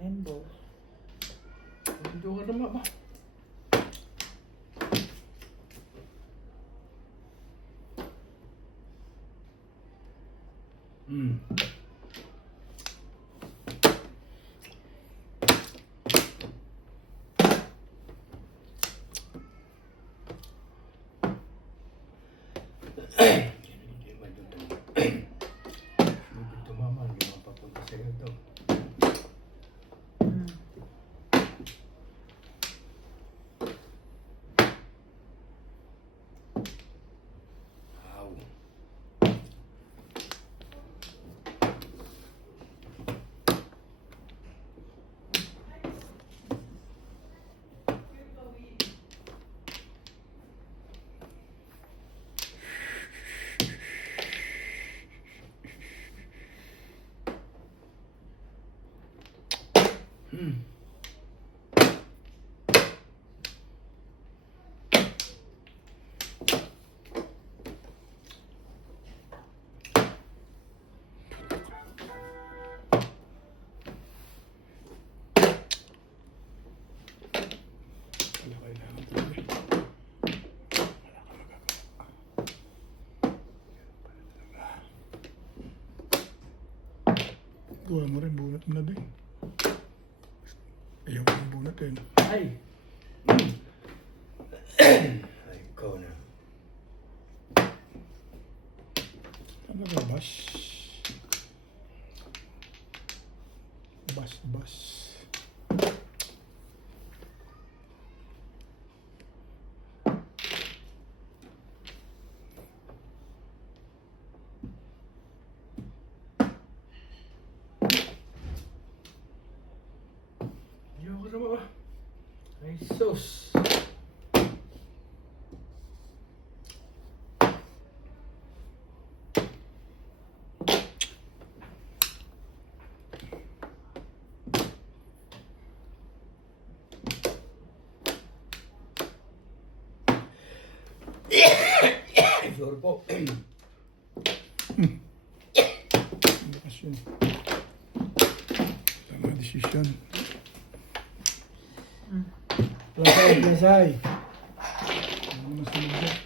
Rainbow. Hindi ko naman ba? Hindi man tumama, hindi mapapunta sa'yo ito. Wow. Wala kailangan talaga. Wala ka magagawa. Gawa mo rin, bunot mo na din. Ayaw ko yung bunot eh. Ay. Ay, ikaw na. Ano ba, bas? Bas. Ayoko naman ba? Ay, sus. Sorry po. Lakas yun. Tama desisyon. Lasay. Ano na sunod dyan?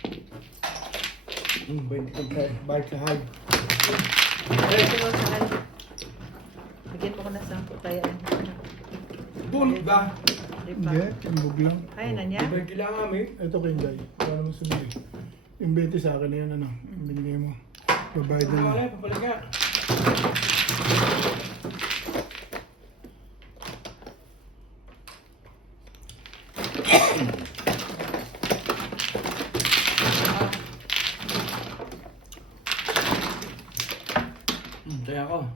20 ka bike sa high. Ito lang sa hal. Bigyan mo ko na 10 tayo. Bunot ba? Hindi, timbog lang. Kaya na niya? Iba yung kailangan kami. Ito kay Inday. Wala naman sunod eh. Yung 20 sa akin na yun, ano, yung binigay mo. Babayad na Wala, lang. papalag nga. Kaya ako.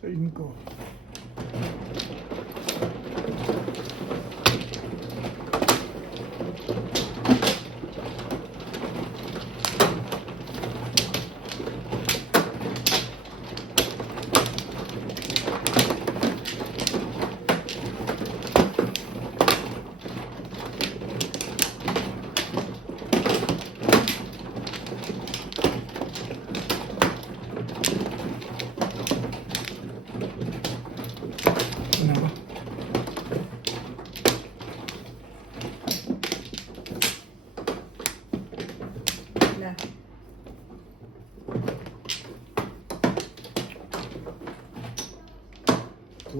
Sa in ko.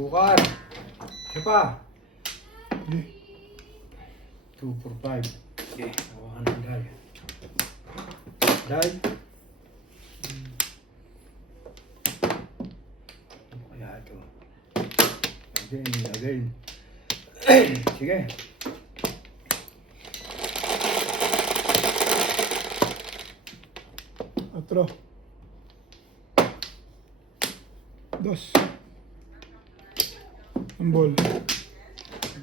Bukar. Isa pa. Hindi. 2, 4, 5. Okay, hawakan ng die. Die. Ano kaya ito? Again. Sige. Otro. Dos. Ang ball.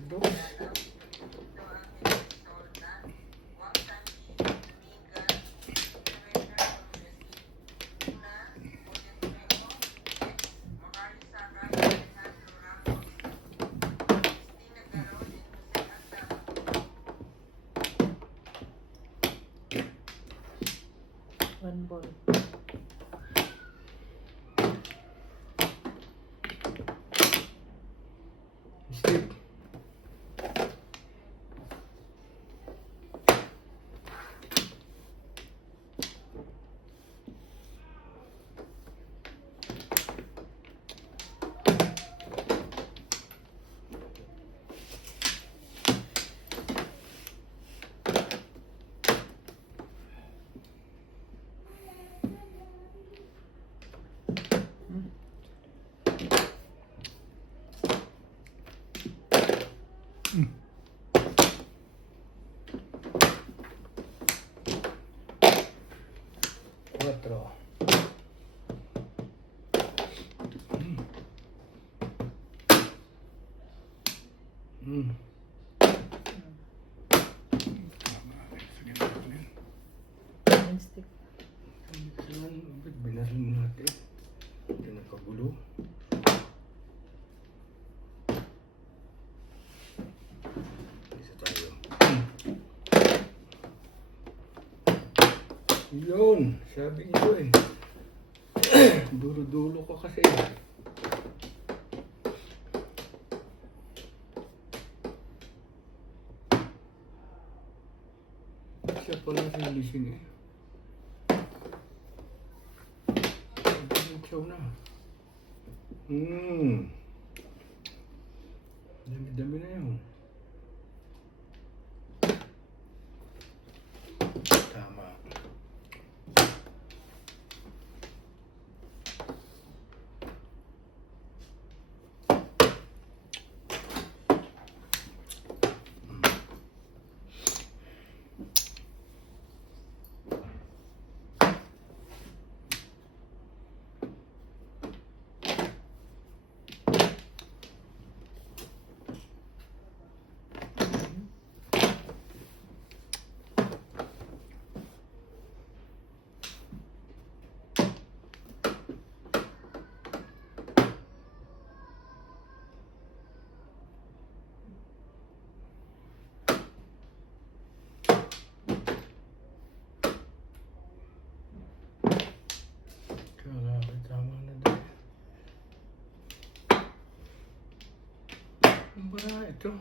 Dos. One ball. Stick. Cuatro. One stick. Binarin natin. Ito nagkagulo. Isa tayo. Yun, sabi niyo eh. Dulo-dulo ko kasi. Siya pala releasing eh. Sabi na. Dami-dami na yun. Tama. Tama na din. Ano ba ito?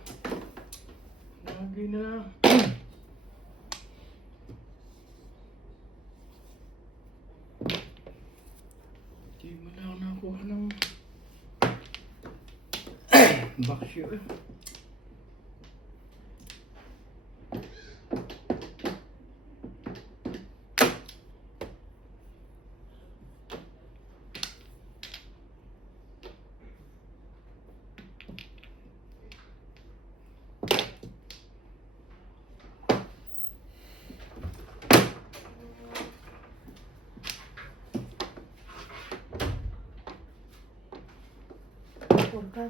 Lagi na. Di mo na ako nakuha ng baksyo eh. Purka.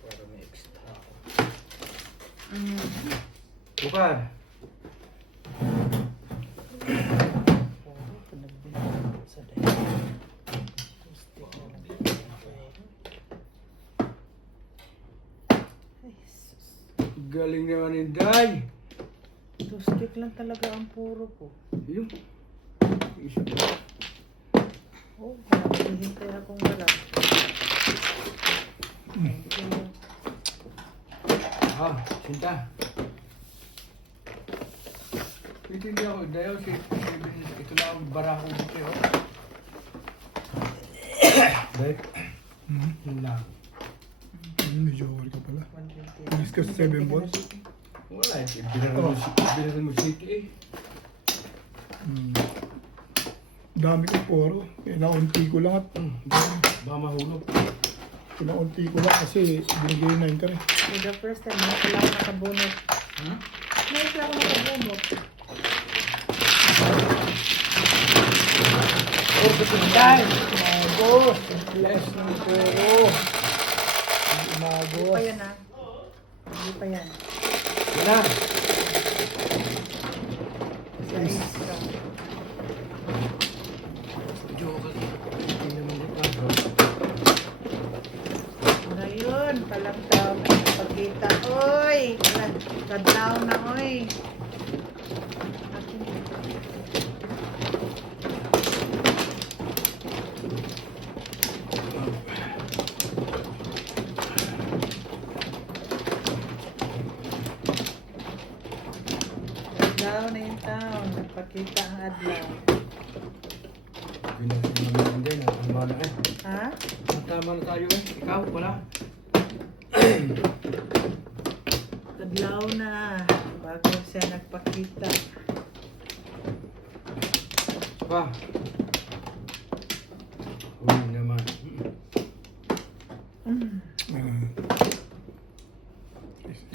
Para may extra ako. Bukar. Sa dahil. Stick na lang. Ay, sus. Galing naman ni Day. 2 stick lang talaga ang puro ko. Yun. Isa pa. Oh, hihintay akong wala. Thank you. Ah, Sinta. Hindi ako, dahil ito lang ang barako dito. Dahil, yun lang. Medyo okay ka pala. 120. Discuss 7 balls. Wala eh, binaran mo city eh. Dami ko poro. Kinaunti ko lang at Baka mahulog. kinaunti ko lang kasi binigay na yung kare. For the first time, wala ako nakabunot. Hmm? Ngayon wala ako nakabunot. Oh, patintay! Magos! Bless ng poro! Hindi Magos! pa yan ah. Hindi pa yan. Yan na! Kasi ayos ka. Joke. Hindi naman ito. Ngayon, palang daw may pagkita. Oy! Kadlaw na, oy! Kadlaw na yung taon. Nagpakita ang adlaw. Pinagsin naman din. Tama na eh. Ha? Tama na tayo eh. Ikaw, wala. Kadlaw na. Bago siya nagpakita. Pa. Uy naman.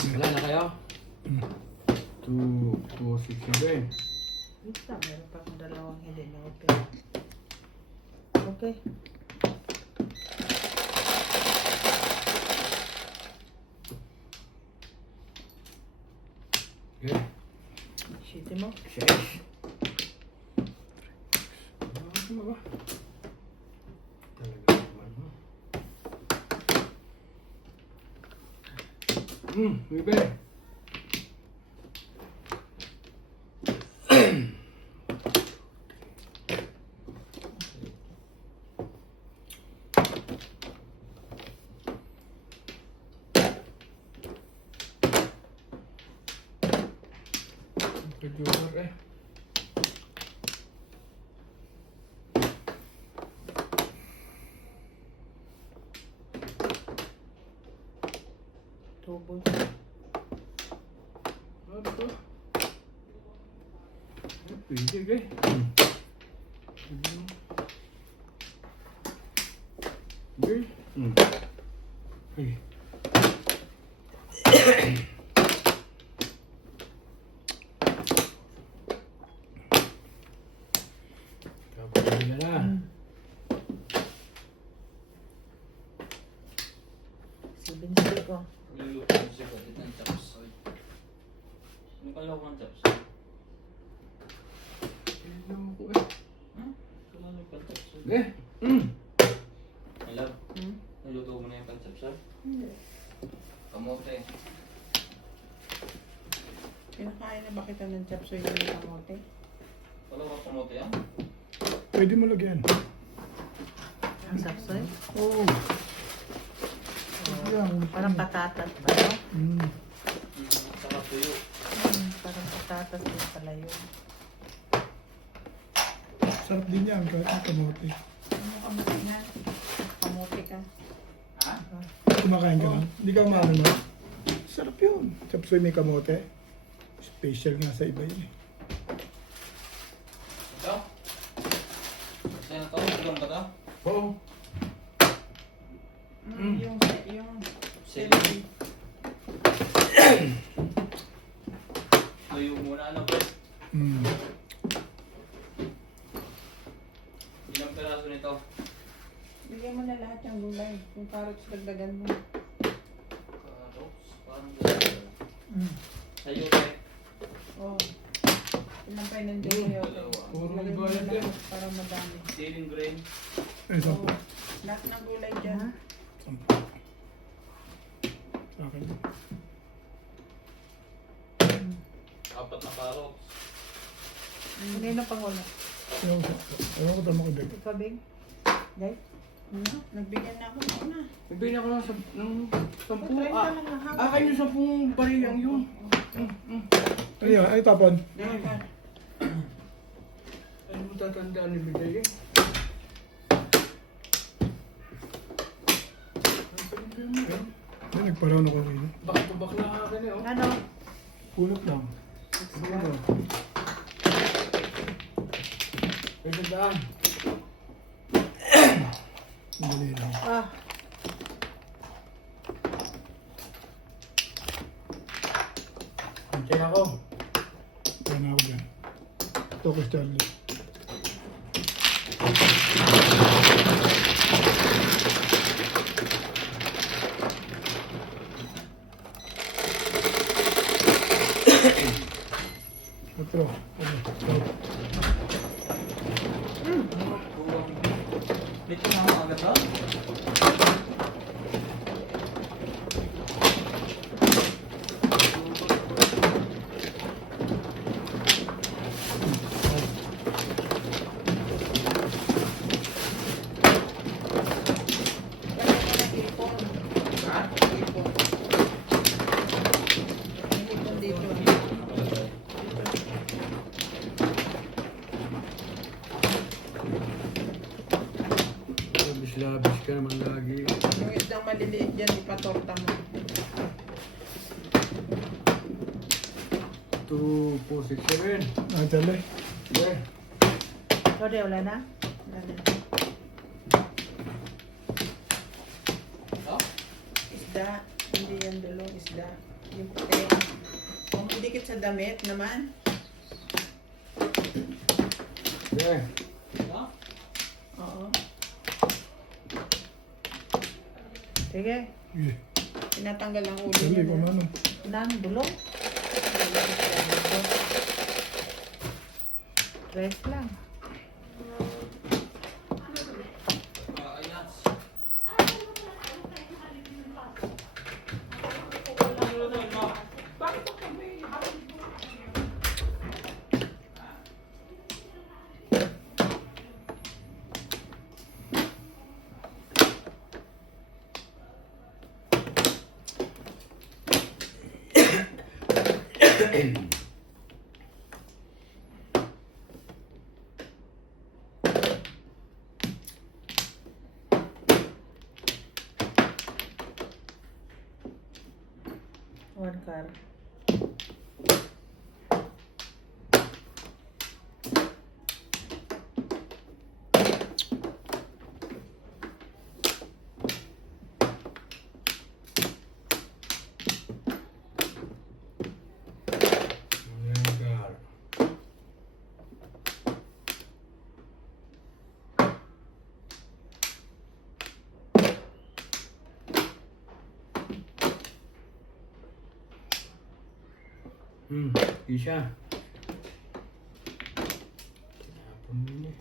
Wala na kayo? 2, 4, 6, 7. Wait lang, meron pa akong dalawang hindi na open. Okay. Okay. Shitty mo. 6. Ano ba? Talaga naman, ha? Bebe. Kejuar eh. Tubos. Ano to? Pwede eh. Okay. Hey. Kapag na. Sibin-sibin ko. Luluto ko siya pati ng chapsoy. Ano kala ko ng chapsoy? Tignan mo ko eh. Kala ko ng chapsoy. Eh. I love. Hmm? Naluto mo na yung chapsoy? Hindi. Kamote. Pinakain na ba kita ng chapsoy yung kamote? Wala ba kamote yan? Pwede mo lagyan. Ang chapsoy? Oo. Parang patatas ba, no? Saka tuyo. Parang patatas din pala yun. Sarap din yan kahit may kamote. Ano kamote nga? Kamote ka. Ha? Kumakain ka lang. Hindi ka umano na. Sarap yun. Chapsoy may kamote. Special nga sa iba yun eh. Ito? Saan na to? Tulong ba to? Oo. Yung Celery. Tuyo muna ano ba? Ilang peraso nito? bigyan mo na lahat yung gulay. Yung carrots, dagdagan mo. Carrots? Parang gulay. Sa'yo, Tay. Oh. Ilang pa yun nandiyan yun. Puro Lagay mo gulay na din. lahat para madami. Ceiling grain. Ito. Oh. Lahat ng gulay dyan. Akin. Apat na carrots. Hindi na pang wala. Ewan ko tama ko dito. Ikaw, Bing? Guys? Ano? Nagbigyan na ako na. Nagbigyan ako ng 10. Try ka lang na hawak. Akin yung 10 bariyang yun. Ay, tapon. Yan. Ano mo tatandaan ni Bigay eh? Ay, nagparoon ako rin. Back to back na akin eh, oh. Ano? Pulot lang. Ano? Pwede daan. Dali lang. Ah. Antin ako. Kaya na ako dyan. Ito ko Charlie. Otro. Dito na ako agad ba? Labis ka naman lagi. Yung isdang maliliit dyan, ipatorta mo. 2, 4, 6, 7. Ah, Charlie. Okay. Sorry, wala na? Wala na. Isda. Hindi yan dulong isda. Yung puti. Kung idikit sa damit naman. Okay. Oo. Sige. Sige. Tinatanggal ang ulo Charlie, niya. kung ano. Nang dulong. Rest lang. One car. Isa. Tinapon mo niya.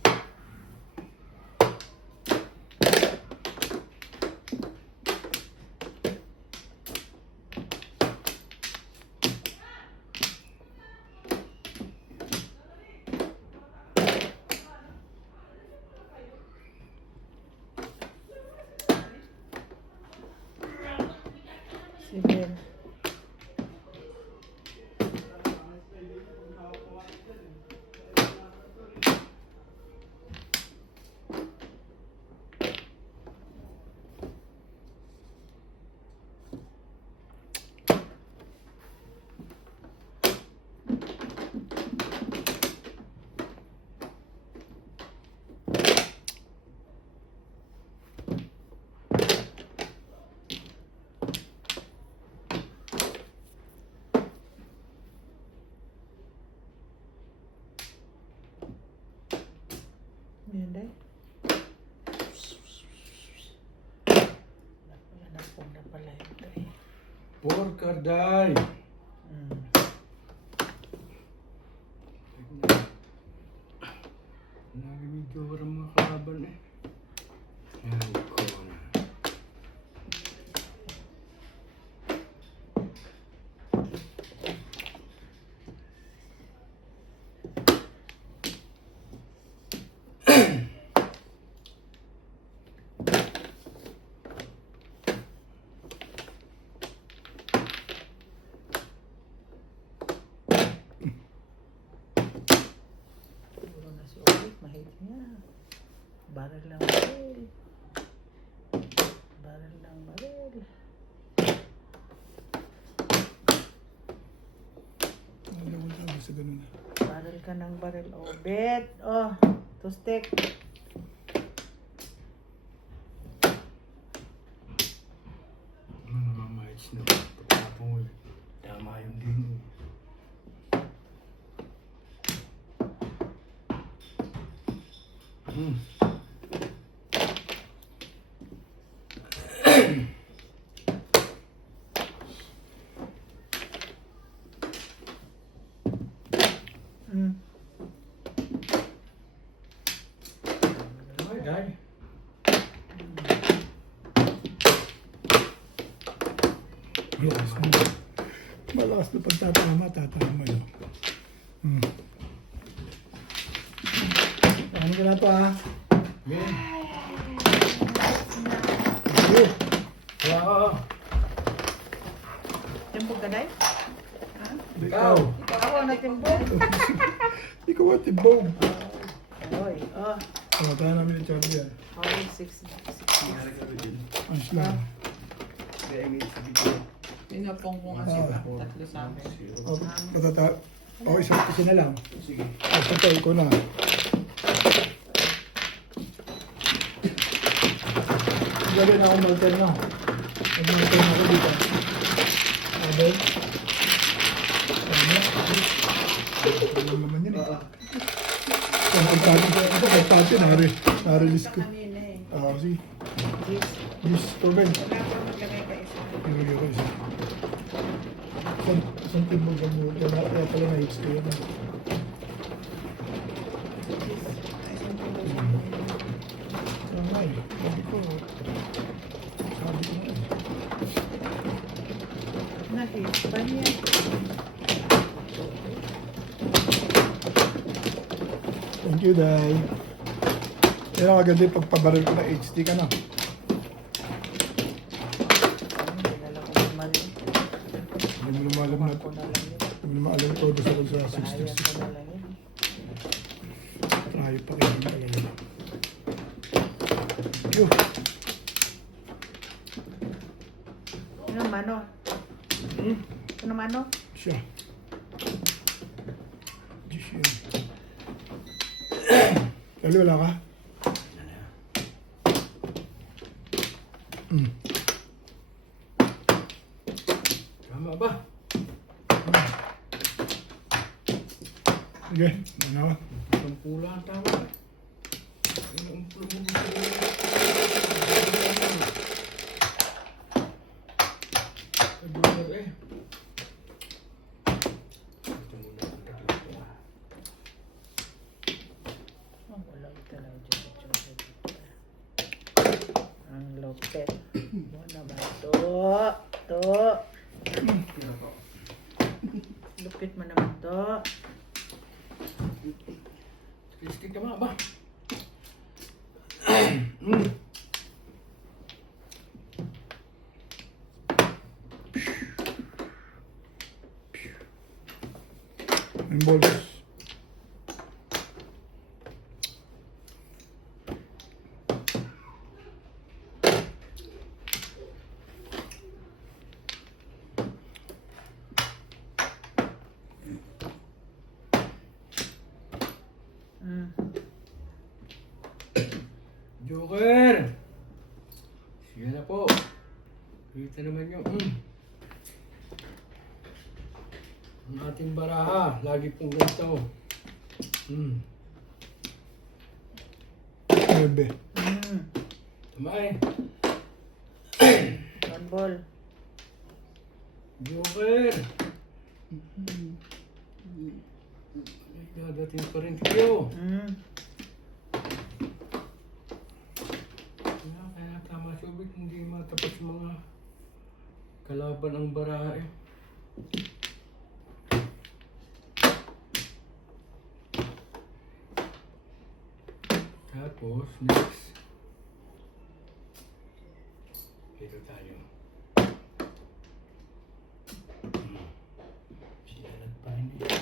Sige. Yan day. Napong na pala ito eh. Porkarday. Lagi medyo walang mga kalaban eh. Ay, ko na. niya. Baril lang baril. Baril lang baril. Alam mo na, basta ganun na. Baril ka ng baril. Oh, bet. Oh, to stick. Ano naman mahits na. Pagkapong eh. Tama yung din. Mm. Ay, dahil. Malakas na. Malakas na pagtatama, tatama yun. Ano ka na to ha? Sige. Wow. Timbog ka, Day? Ikaw. Ako na timbog. Ikaw at tibog. Oy, oh. Pangatahan namin ni Charlie yan. Okay, 6. Ayos lang. Pinapong kong kasi tatlo sa amin. O, patata. O, isa na lang. Sige. Ito, ikaw na. Lagyan na ako malter na. Nag-malter na ako dito. Okay? Ano naman yun eh. Pagpati, nare-release ko. Kanina eh. Sige. Yes. Yes, Torben. Wala ko maglagay ka isa. Nilagay ko isa. Isang team mo ganyan. Kaya pala na-hits ko yun. Kaya nga eh. Sabi ko na eh. Nakis pa niya. Thank you, Day. Yan ang maganda yung pagpabaril ko na HD ka na. Dinala ko ng mali. Hindi mo naman alam na Ako na lang yun. hindi mo alam ito sa Kaya 66. ko na lang yun. Try pa rin talaga. Thank you. Ano mano? Ano mano? Siya. Diyos yun. Kali wala ka? Tama ba? Sige, ano ka? Ang pula ang tama. Ang pula mo. Sabunar eh. Ito muna ang tatlo ko. Oh, wala ito lang dyan. Ang lopet. Ano ba to? Lupit mo naman to. Stick ka mga ba? Yung balls. Joker! Sige na po. Kita naman yung ang ating baraha. Lagi pong ganito. Bebe. Tama eh. One ball. Joker! Ay, dadating pa rin kayo. Kaya tama si Ubik, hindi matapat sa mga kalaban ang baraha eh. Tapos, next. Dito tayo. Sila nagpahin eh.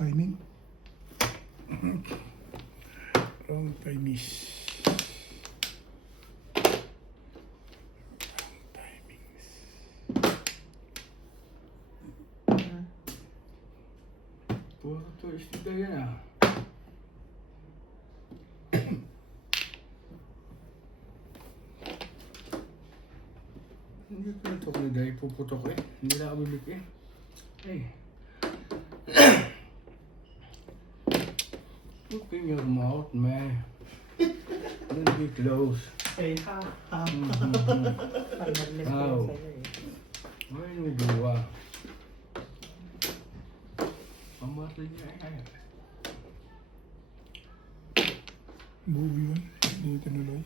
timing. Wrong timing. Puro twisted ka yan ah. Hindi ko ito ko dahil puputok eh. Hindi na ako bibig eh. Hey. Open your mouth, man. Don't be close. Hey, ha. Pag-narinig ko Ow. sa'yo eh. Ay, may gawa. Pamatay niya eh. Buo yun. Hindi tinuloy.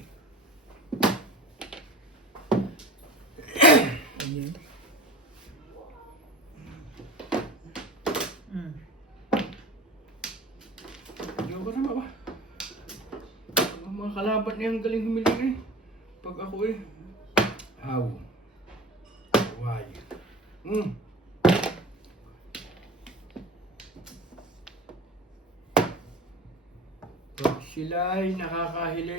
Ano yun? Ayaw ka na ba? Ang mga kalaban niya ang galing humiling eh. Pag ako eh. How? Why? Pag sila ay nakakahiling.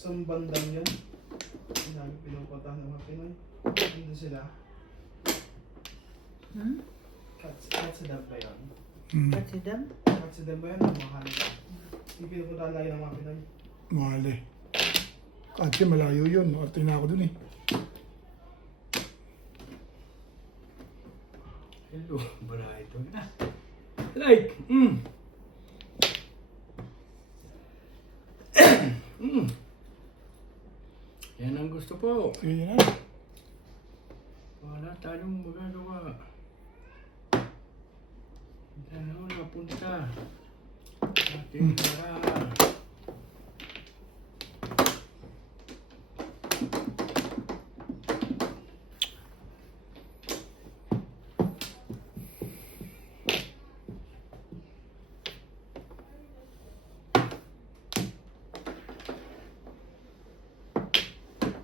Saan bandang yun? Ang dami pinupuntahan ng mga Pinoy. Nandun sila. Katsidam ba yun? Katsidam? Katsidam ba yun? Ang mga kanila. Yung pinupuntahan lagi ng mga Pinoy. Mahal eh. Kasi malayo yun. Arte na ako dun eh. Hello, bala ito na. Like, Yan ang gusto po. Sige na. Wala tayong magagawa. Ano napunta? Ating para.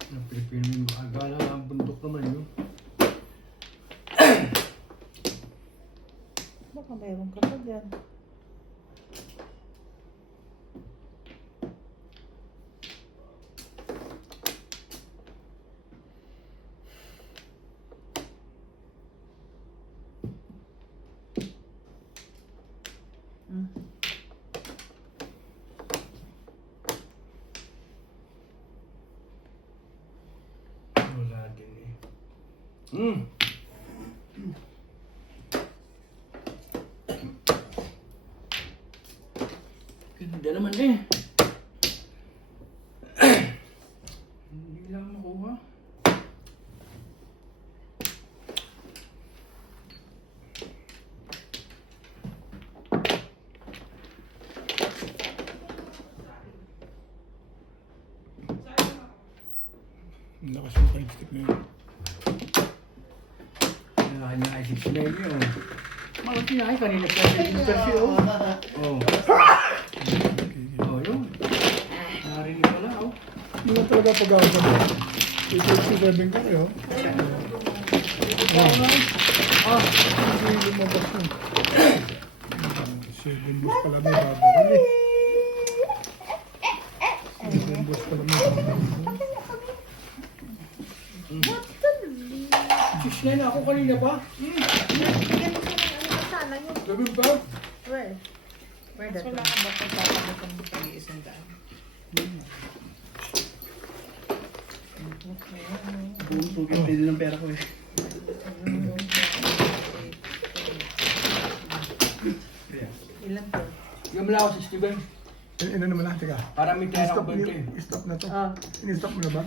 Napilipin mo makagala ang bundok naman yun. Baka mayroon ka pa dyan. Wala din eh. Ganda naman eh. Hindi lang makuha. Ang lakas yung fight stick na yun. Kanya ay 6 na yun. Malaki na ay kanina pa yung persyo. Oh. Oh, yun. Narinig pala oh. Hindi na talaga pag-aabot mo. 87 ka kayo. Hindi lumabas mo. 7 boss pala may babaril eh. 7 boss pala may babaril. 6 na ako kanina pa. Bigyan mo siya ng ano sana yun. Gabi ba? Where? Where that one? Wala ka ba kung papagutan mo tayo isang daan? Buong tugin din ng pera ko eh. Ilan to? Yung mula ako 60 Ano naman lang, teka. para may tira I-stop ko mo 20. i-stop na to. Oh. In-stop mo na ba?